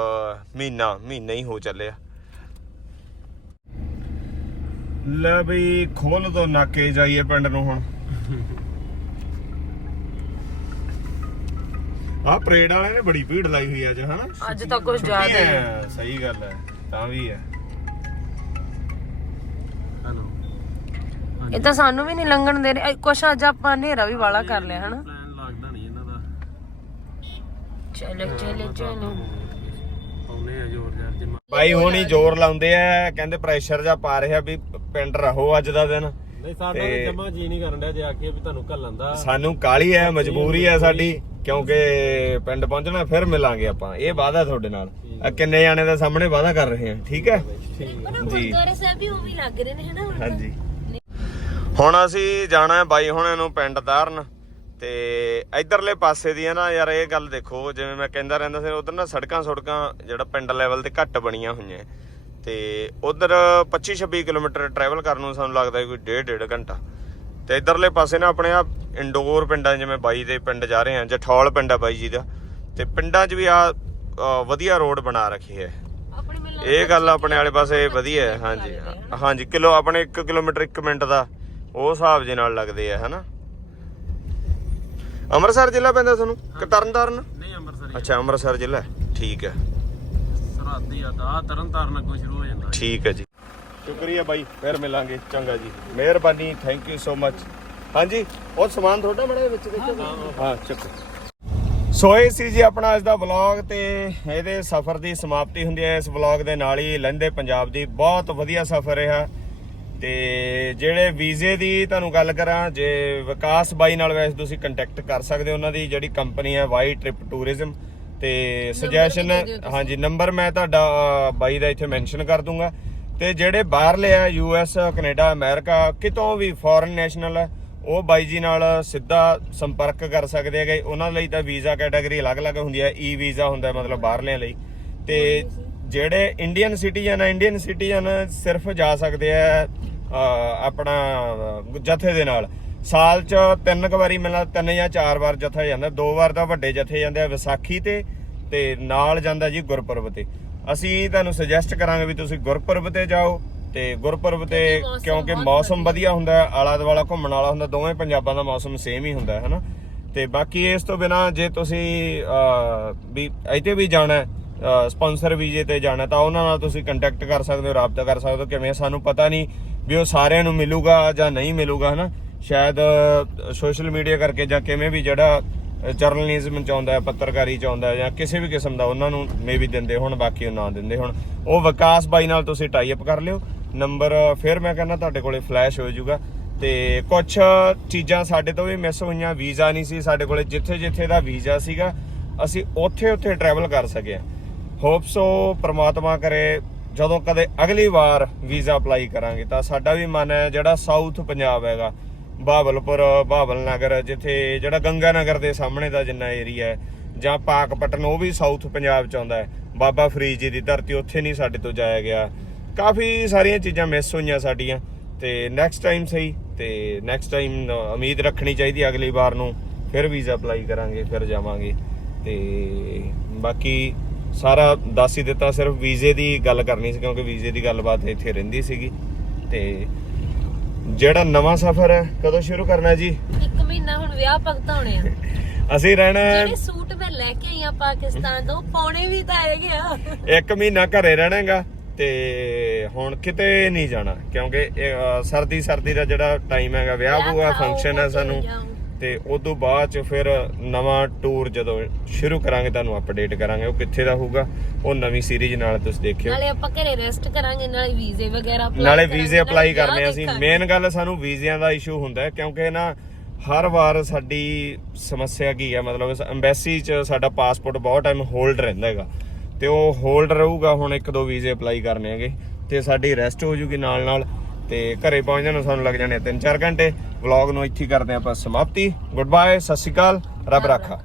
ਮਹੀਨਾ ਮਹੀਨਾ ਹੀ ਹੋ ਚੱਲਿਆ। ਲੈ ਬਈ, ਖੋਲ ਦੋ ਨਾਕੇ ਜਾਈਏ ਪਿੰਡ ਨੂੰ ਹੁਣ। ਆ ਪਰੇਡ ਵਾਲਿਆਂ ਨੇ ਬੜੀ ਭੀੜ ਲਾਈ ਹੋਈ ਅੱਜ ਹਨਾ? ਅੱਜ ਤਾਂ ਕੁਝ ਛੁੱਟੀ ਹੈ, ਸਹੀ ਗੱਲ ਹੈ ਤਾਂ ਵੀ ਹੈ। ਇਹ ਤਾਂ ਸਾਨੂੰ ਵੀ ਨਹੀਂ ਲੰਘਣ ਦੇ ਰਹੇ। ਕੁਛ ਅੱਜ ਆਪਾਂ ਹਨੇਰਾ ਵੀ ਵਾਲਾ ਕਰ ਲਿਆ ਹਨਾ? ਪਲਾਨ ਲੱਗਦਾ ਨਹੀਂ ਇਹਨਾਂ ਦਾ। ਚਲੋ ਚਲੋ ਚਲੋ। ਪਾਉਨੇ ਆ ਜ਼ੋਰ ਯਾਰ ਜੇ ਬਾਈ ਹੁਣੀ ਜ਼ੋਰ ਲਾਉਂਦੇ ਆ ਕਹਿੰਦੇ ਪ੍ਰੈਸ਼ਰ ਜਾ ਪਾ ਰਿਹਾ ਵੀ ਪਿੰਡ ਰਹੋ ਅੱਜ ਦਾ ਦਿਨ। ਨਹੀਂ ਸਾਡਾ ਤੇ- ਜਮਾ ਜੀ ਨਹੀਂ ਕਰਨ ਡਿਆ ਜੇ ਆਖੀਏ ਵੀ ਤੁਹਾਨੂੰ ਘੱਲਣ ਦਾ। ਸਾਨੂੰ ਕਾਲੀ ਹੈ ਮਜਬੂਰੀ ਹੈ ਸਾਡੀ ਕਿਉਂਕਿ ਪਿੰਡ ਪਹੁੰਚਣਾ ਫਿਰ ਮਿਲਾਂਗੇ ਆਪਾਂ। ਇਹ ਵਾਅਦਾ ਤੁਹਾਡੇ ਨਾਲ। ਆਹ ਕਿੰਨੇ ਜਾਣੇ ਦੇ ਸਾਹਮਣੇ ਵਾਅਦਾ ਕਰ ਰਹੇ ਹਾਂ ਠੀਕ ਹੈ? ਜੀ। ਗੁਰਦੁਆਰਾ ਸਾਹਿਬ ਵੀ ਉਹ ਵੀ ਲੱਗ ਰਹੇ ਨੇ ਹਨਾ ਹੁਣ ਤਾਂ। ਹਾਂਜੀ। ਹੁਣ ਅਸੀਂ ਜਾਣਾ ਹੈ ਬਾਈ ਹੁਣਾਂ ਨੂੰ ਪਿੰਡ ਤਾਰਨ। ਤੇ ਇਧਰਲੇ ਪਾਸੇ ਦੀ ਹੈ ਨਾ ਯਾਰ ਇਹ ਗੱਲ ਦੇਖੋ ਜਿਵੇਂ ਮੈਂ ਕਹਿੰਦਾ ਰਹਿੰਦਾ ਸੀ ਉਧਰ ਨਾ ਸੜਕਾਂ ਸੜਕਾਂ ਜਿਹੜਾ ਪਿੰਡ ਲੈਵਲ ਤੇ ਘੱਟ ਬਣੀਆਂ ਹੋਈਆਂ। ਤੇ ਉਧਰ 25 26 ਕਿਲੋਮੀਟਰ ਟਰੈਵਲ ਕਰਨ ਨੂੰ ਸਾਨੂੰ ਲੱਗਦਾ ਕੋਈ ਡੇਢ ਡੇਢ ਘੰਟਾ। ਤੇ ਇਧਰਲੇ ਪਾਸੇ ਨਾ ਆਪਣੇ ਆ ਇੰਡੋਰ ਪਿੰਡਾਂ ਜਿਵੇਂ ਬਾਈ ਦੇ ਪਿੰਡ ਜਾ ਰਹੇ ਆ ਜਠੌਲ ਪਿੰਡ ਆ ਬਾਈ ਜੀ ਦਾ। ਤੇ ਪਿੰਡਾਂ 'ਚ ਵੀ ਆ ਵਧੀਆ ਰੋਡ ਬਣਾ ਰੱਖੀ ਹੈ। ਇਹ ਗੱਲ ਆਪਣੇ ਵਾਲੇ ਪਾਸੇ ਵਧੀਆ ਹੈ ਹਾਂਜੀ ਹਾਂਜੀ ਕਿਲੋ ਆਪਣੇ 1 ਕਿਲੋਮੀਟਰ 1 ਮਿੰਟ ਦਾ ਉਹ ਹਿਸਾਬ ਜੇ ਨਾਲ ਲੱਗਦੇ ਆ ਹਨਾ? ਅੰਮ੍ਰਿਤਸਰ ਜ਼ਿਲ੍ਹਾ ਪੈਂਦਾ ਤੁਹਾਨੂੰ? ਕਿ ਤਰਨਤਾਰਨ? ਨਹੀਂ ਅੰਮ੍ਰਿਤਸਰ ਅੱਛਾ ਅੰਮ੍ਰਿਤਸਰ ਜ਼ਿਲ੍ਹਾ। ਠੀਕ ਹੈ। ਸਰਹੱਦੀ ਆ ਤਾਂ ਤਰਨ ਤਾਰਨ ਅੱਗੋਂ ਸ਼ੁਰੂ ਹੋ ਜਾਂਦਾ ਠੀਕ ਹੈ ਜੀ। ਸ਼ੁਕਰੀਆ ਬਾਈ ਫਿਰ ਮਿਲਾਂਗੇ ਚੰਗਾ ਜੀ। ਮਿਹਰਬਾਨੀ ਥੈਂਕ ਯੂ ਸੋ ਮਚ ਹਾਂਜੀ ਉਹ ਸਮਾਨ ਤੁਹਾਡਾ ਬੜਾ ਵਿੱਚ ਦੇਖੋ। ਹਾਂ ਚੱਕੋ। ਸੋ ਇਹ ਸੀ ਜੀ ਆਪਣਾ ਅੱਜ ਦਾ ਵਲੌਗ ਤੇ ਇਹਦੇ ਸਫ਼ਰ ਦੀ ਸਮਾਪਤੀ ਹੁੰਦੀ ਹੈ। ਇਸ ਵਲੌਗ ਦੇ ਨਾਲ ਹੀ ਲਹਿੰਦੇ ਪੰਜਾਬ ਦੀ ਬਹੁਤ ਵਧੀਆ ਸਫ਼ਰ ਰਿਹਾ। ਤੇ ਜਿਹੜੇ ਵੀਜ਼ੇ ਦੀ ਤੁਹਾਨੂੰ ਗੱਲ ਕਰਾਂ ਜੇ ਵਿਕਾਸ ਬਾਈ ਨਾਲ ਵੈਸੇ ਤੁਸੀਂ ਕੰਟੈਕਟ ਕਰ ਸਕਦੇ ਹੋ ਉਹਨਾਂ ਦੀ ਜਿਹੜੀ ਕੰਪਨੀ ਹੈ ਵਾਈ ਟ੍ਰਿਪ ਟੂਰਿਜ਼ਮ ਤੇ ਸੁਜੈਸ਼ਨ ਹਾਂਜੀ ਨੰਬਰ ਮੈਂ ਤੁਹਾਡਾ ਬਾਈ ਦਾ ਇੱਥੇ ਮੈਂਸ਼ਨ ਕਰ ਦੂੰਗਾ। ਤੇ ਜਿਹੜੇ ਬਾਹਰਲੇ ਆ ਯੂ ਐਸ ਕੈਨੇਡਾ ਅਮਰੀਕਾ ਕਿਤੋਂ ਵੀ ਫੋਰਨ ਨੈਸ਼ਨਲ ਹੈ ਉਹ ਬਾਈ ਜੀ ਨਾਲ ਸਿੱਧਾ ਸੰਪਰਕ ਕਰ ਸਕਦੇ ਹੈਗੇ। ਉਹਨਾਂ ਲਈ ਤਾਂ ਵੀਜ਼ਾ ਕੈਟਾਗਰੀ ਅਲੱਗ-ਅਲੱਗ ਹੁੰਦੀ ਹੈ। ਈ ਵੀਜ਼ਾ ਹੁੰਦਾ ਮਤਲਬ ਬਾਹਰਲਿਆਂ ਲਈ। ਤੇ ਜਿਹੜੇ ਇੰਡੀਅਨ ਸਿਟੀਜ਼ਨ ਆ ਇੰਡੀਅਨ ਸਿਟੀਜ਼ਨ ਸਿਰਫ ਜਾ ਸਕਦੇ ਆ ਆਪਣਾ ਜਥੇ ਦੇ ਨਾਲ। ਸਾਲ ਚ ਤਿੰਨ ਕੁ ਵਾਰੀ ਮਿਲਣਾ ਤਿੰਨ ਜਾਂ ਚਾਰ ਵਾਰ ਜਥਾ ਜਾਂਦਾ ਦੋ ਵਾਰ ਤਾਂ ਵੱਡੇ ਜਥੇ ਜਾਂਦੇ ਆ ਵਿਸਾਖੀ ਤੇ ਤੇ ਨਾਲ ਜਾਂਦਾ ਜੀ ਗੁਰਪੁਰਬ ਤੇ। ਅਸੀਂ ਤੁਹਾਨੂੰ ਸੁਜੈਸਟ ਕਰਾਂਗੇ ਵੀ ਤੁਸੀਂ ਗੁਰਪੁਰਬ ਤੇ ਜਾਓ ਤੇ ਗੁਰਪੁਰਬ ਤੇ ਕਿਉਂਕਿ ਮੌਸਮ ਵਧੀਆ। ਹੁੰਦਾ ਆਲਾ ਦੁਆਲਾ ਘੁੰਮਣ ਵਾਲਾ ਹੁੰਦਾ ਦੋਵੇਂ ਪੰਜਾਬਾਂ ਦਾ ਮੌਸਮ ਸੇਮ ਹੀ ਹੁੰਦਾ ਹੈ ਹਨਾ? ਤੇ ਬਾਕੀ ਇਸ ਤੋਂ ਬਿਨਾ ਜੇ ਤੁਸੀਂ ਵੀ ਇੱਥੇ ਵੀ ਜਾਣਾ ਸਪਾਂਸਰ ਵੀਜ਼ੇ ਤੇ ਜਾਣਾ ਤਾਂ ਉਹਨਾਂ ਨਾਲ ਤੁਸੀਂ ਕੰਟੈਕਟ ਕਰ ਸਕਦੇ ਹੋ ਰਾਬਤਾ ਕਰ ਸਕਦੇ ਹੋ ਕਿਵੇਂ ਸਾਨੂੰ ਪਤਾ ਨਹੀਂ ਵੀ ਉਹ ਸਾਰਿਆਂ ਨੂੰ ਮਿਲੂਗਾ ਜਾਂ ਨਹੀਂ ਮਿਲੂਗਾ ਹਨਾ? ਸ਼ਾਇਦ ਸੋਸ਼ਲ ਮੀਡੀਆ ਕਰਕੇ ਜਾਂ ਕਿਵੇਂ ਵੀ ਜਿਹੜਾ ਜਰਨਲਿਜ਼ਮ ਚ ਆਉਂਦਾ ਹੈ, ਪੱਤਰਕਾਰੀ ਚ ਆਉਂਦਾ ਜਾਂ ਕਿਸੇ ਵੀ ਕਿਸਮ ਦਾ, ਉਹਨਾਂ ਨੂੰ ਮੇਬੀ ਦਿੰਦੇ ਹੁਣ, ਬਾਕੀ ਉਹ ਨਾ ਦਿੰਦੇ ਹੁਣ। ਉਹ ਵਿਕਾਸ ਬਾਈ ਨਾਲ ਤੁਸੀਂ ਟਾਈ ਅਪ ਕਰ ਲਿਓ। ਨੰਬਰ ਫਿਰ ਮੈਂ ਕਹਿੰਦਾ ਤੁਹਾਡੇ ਕੋਲੇ ਫਲੈਸ਼ ਹੋ ਜਾਊਗਾ। ਤੇ ਕੁਝ ਚੀਜ਼ਾਂ ਸਾਡੇ ਤੋਂ ਵੀ ਮਿਸ ਹੋਈਆਂ ਵੀਜ਼ਾ ਨਹੀਂ ਸੀ ਸਾਡੇ ਕੋਲੇ ਜਿੱਥੇ ਜਿੱਥੇ ਦਾ ਵੀਜ਼ਾ ਸੀਗਾ, ਅਸੀਂ ਉੱਥੇ ਉੱਥੇ ਟਰੈਵਲ ਕਰ ਸਕੇ ਹੋਪ ਸੋ ਪ੍ਰਮਾਤਮਾ ਕਰੇ, ਜਦੋਂ ਕਦੇ ਅਗਲੀ ਵਾਰ ਵੀਜ਼ਾ ਅਪਲਾਈ ਕਰਾਂਗੇ, ਤਾਂ ਸਾਡਾ ਵੀ ਮਨ ਹੈ ਜਿਹੜਾ ਸਾਊਥ ਪੰਜਾਬ ਹੈਗਾ ਬਾਬਲਪੁਰ, ਬਾਬਲ ਨਗਰ, ਜਿੱਥੇ ਜਿਹੜਾ ਗੰਗਾ ਨਗਰ ਦੇ ਸਾਹਮਣੇ ਦਾ ਜਿੰਨਾ ਏਰੀਆ ਹੈ, ਜਾਂ ਪਾਕਪਟਨ, ਉਹ ਵੀ ਸਾਊਥ ਪੰਜਾਬ ਚ ਆਉਂਦਾ ਹੈ। ਬਾਬਾ ਫਰੀਦ ਜੀ ਦੀ ਧਰਤੀ ਉੱਥੇ ਨਹੀਂ ਸਾਡੇ ਤੋਂ ਜਾਇਆ ਗਿਆ। ਕਾਫੀ ਸਾਰੀਆਂ ਚੀਜ਼ਾਂ ਮਿਸ ਹੋਈਆਂ ਸਾਡੀਆਂ। ਤੇ ਨੈਕਸਟ ਟਾਈਮ ਸਹੀ, ਤੇ ਨੈਕਸਟ ਟਾਈਮ ਉਮੀਦ ਰੱਖਣੀ ਚਾਹੀਦੀ ਅਗਲੀ ਵਾਰ ਨੂੰ। ਫਿਰ ਵੀਜ਼ਾ ਅਪਲਾਈ ਕਰਾਂਗੇ, ਫਿਰ ਜਾਵਾਂਗੇ। ਤੇ ਬਾਕੀ ਸਾਰਾ ਦੱਸ ਹੀ ਦਿੱਤਾ, ਸਿਰਫ ਵੀਜ਼ੇ ਦੀ ਗੱਲ ਕਰਨੀ ਸੀ, ਕਿਉਂਕਿ ਵੀਜ਼ੇ ਦੀ ਗੱਲਬਾਤ ਇੱਥੇ ਰਹਿੰਦੀ ਸੀਗੀ। ਤੇ ਜਿਹੜਾ ਨਵਾਂ ਸਫ਼ਰ ਹੈ ਕਦੋਂ ਸ਼ੁਰੂ ਕਰਨਾ ਜੀ? ਇੱਕ ਮਹੀਨਾ ਹੁਣ ਵਿਆਹ ਭਗਤ ਹੋਣੇ ਆ। <laughs> ਅਸੀਂ ਰਹਿਣਾ ਹੈ ਜਿਹੜੇ ਸੂਟ ਮੈਂ ਲੈ ਕੇ ਆਈ ਆ ਪਾਕਿਸਤਾਨ ਤੋਂ ਉਹ ਪਾਉਣੇ ਵੀ ਤਾਂ ਹੈਗੇ ਆ। <laughs> ਇੱਕ ਮਹੀਨਾ ਘਰੇ ਰਹਿਣਾਗਾ ਤੇ ਹੁਣ ਕਿਤੇ ਨਹੀਂ ਜਾਣਾ ਕਿਉਂਕਿ ਇਹ, ਸਰਦੀ ਸਰਦੀ ਦਾ ਜਿਹੜਾ ਟਾਈਮ ਹੈਗਾ ਵਿਆਹ ਵਿਆਹ ਬੂਆ ਖਾਓ, ਫੰਕਸ਼ਨ ਹੈ ਉੱਥੇ ਸਾਨੂੰ। ਤੇ ਉਸ ਤੋਂ ਬਾਅਦ ਚ ਫਿਰ ਨਵਾਂ ਟੂਰ ਜਦੋਂ ਸ਼ੁਰੂ ਕਰਾਂਗੇ ਤੁਹਾਨੂੰ ਅਪਡੇਟ ਕਰਾਂਗੇ ਉਹ ਕਿੱਥੇ ਦਾ ਹੋਊਗਾ ਉਹ ਨਵੀਂ ਸੀਰੀਜ਼ ਨਾਲ ਤੁਸੀਂ ਦੇਖਿਓ। ਨਾਲੇ ਆਪਾਂ ਘਰੇ ਰੈਸਟ ਕਰਾਂਗੇ ਨਾਲੇ ਵੀਜ਼ੇ ਵਗੈਰਾ apply ਨਾਲੇ ਵੀਜ਼ੇ ਅਪਲਾਈ ਕਰਨੇ ਅਸੀਂ। ਮੇਨ ਗੱਲ ਸਾਨੂੰ ਵੀਜ਼ਿਆਂ ਦਾ ਇਸ਼ੂ ਹੁੰਦਾ ਹੈ ਕਿਉਂਕਿ ਨਾ ਹਰ ਵਾਰ ਸਾਡੀ ਸਮੱਸਿਆ ਕੀ ਹੈ ਮਤਲਬ ਐਮਬੈਸੀ 'ਚ ਸਾਡਾ ਪਾਸਪੋਰਟ ਬਹੁਤ ਟਾਈਮ ਹੋਲਡ ਰਹਿੰਦਾ ਹੈਗਾ। ਤੇ ਉਹ ਹੋਲਡ ਰਹੂਗਾ ਹੁਣ ਇੱਕ ਦੋ ਵੀਜ਼ੇ ਅਪਲਾਈ ਕਰਨੇ ਹੈਗੇ। ਤੇ ਸਾਡੀ ਰੈਸਟ ਹੋ ਜੂਗੀ ਨਾਲ ਨਾਲ ਤੇ ਘਰੇ ਪਹੁੰਚਣ ਨੂੰ ਸਾਨੂੰ ਲੱਗ ਜਾਣੇ 3-4 ਘੰਟੇ। ਵਲੌਗ ਨੂੰ ਇੱਥੇ ਕਰਦੇ ਆਪਾਂ ਸਮਾਪਤੀ। ਗੁੱਡ ਬਾਏ ਸਤਿ ਸ਼੍ਰੀ ਅਕਾਲ ਰੱਬ ਰਾਖਾ।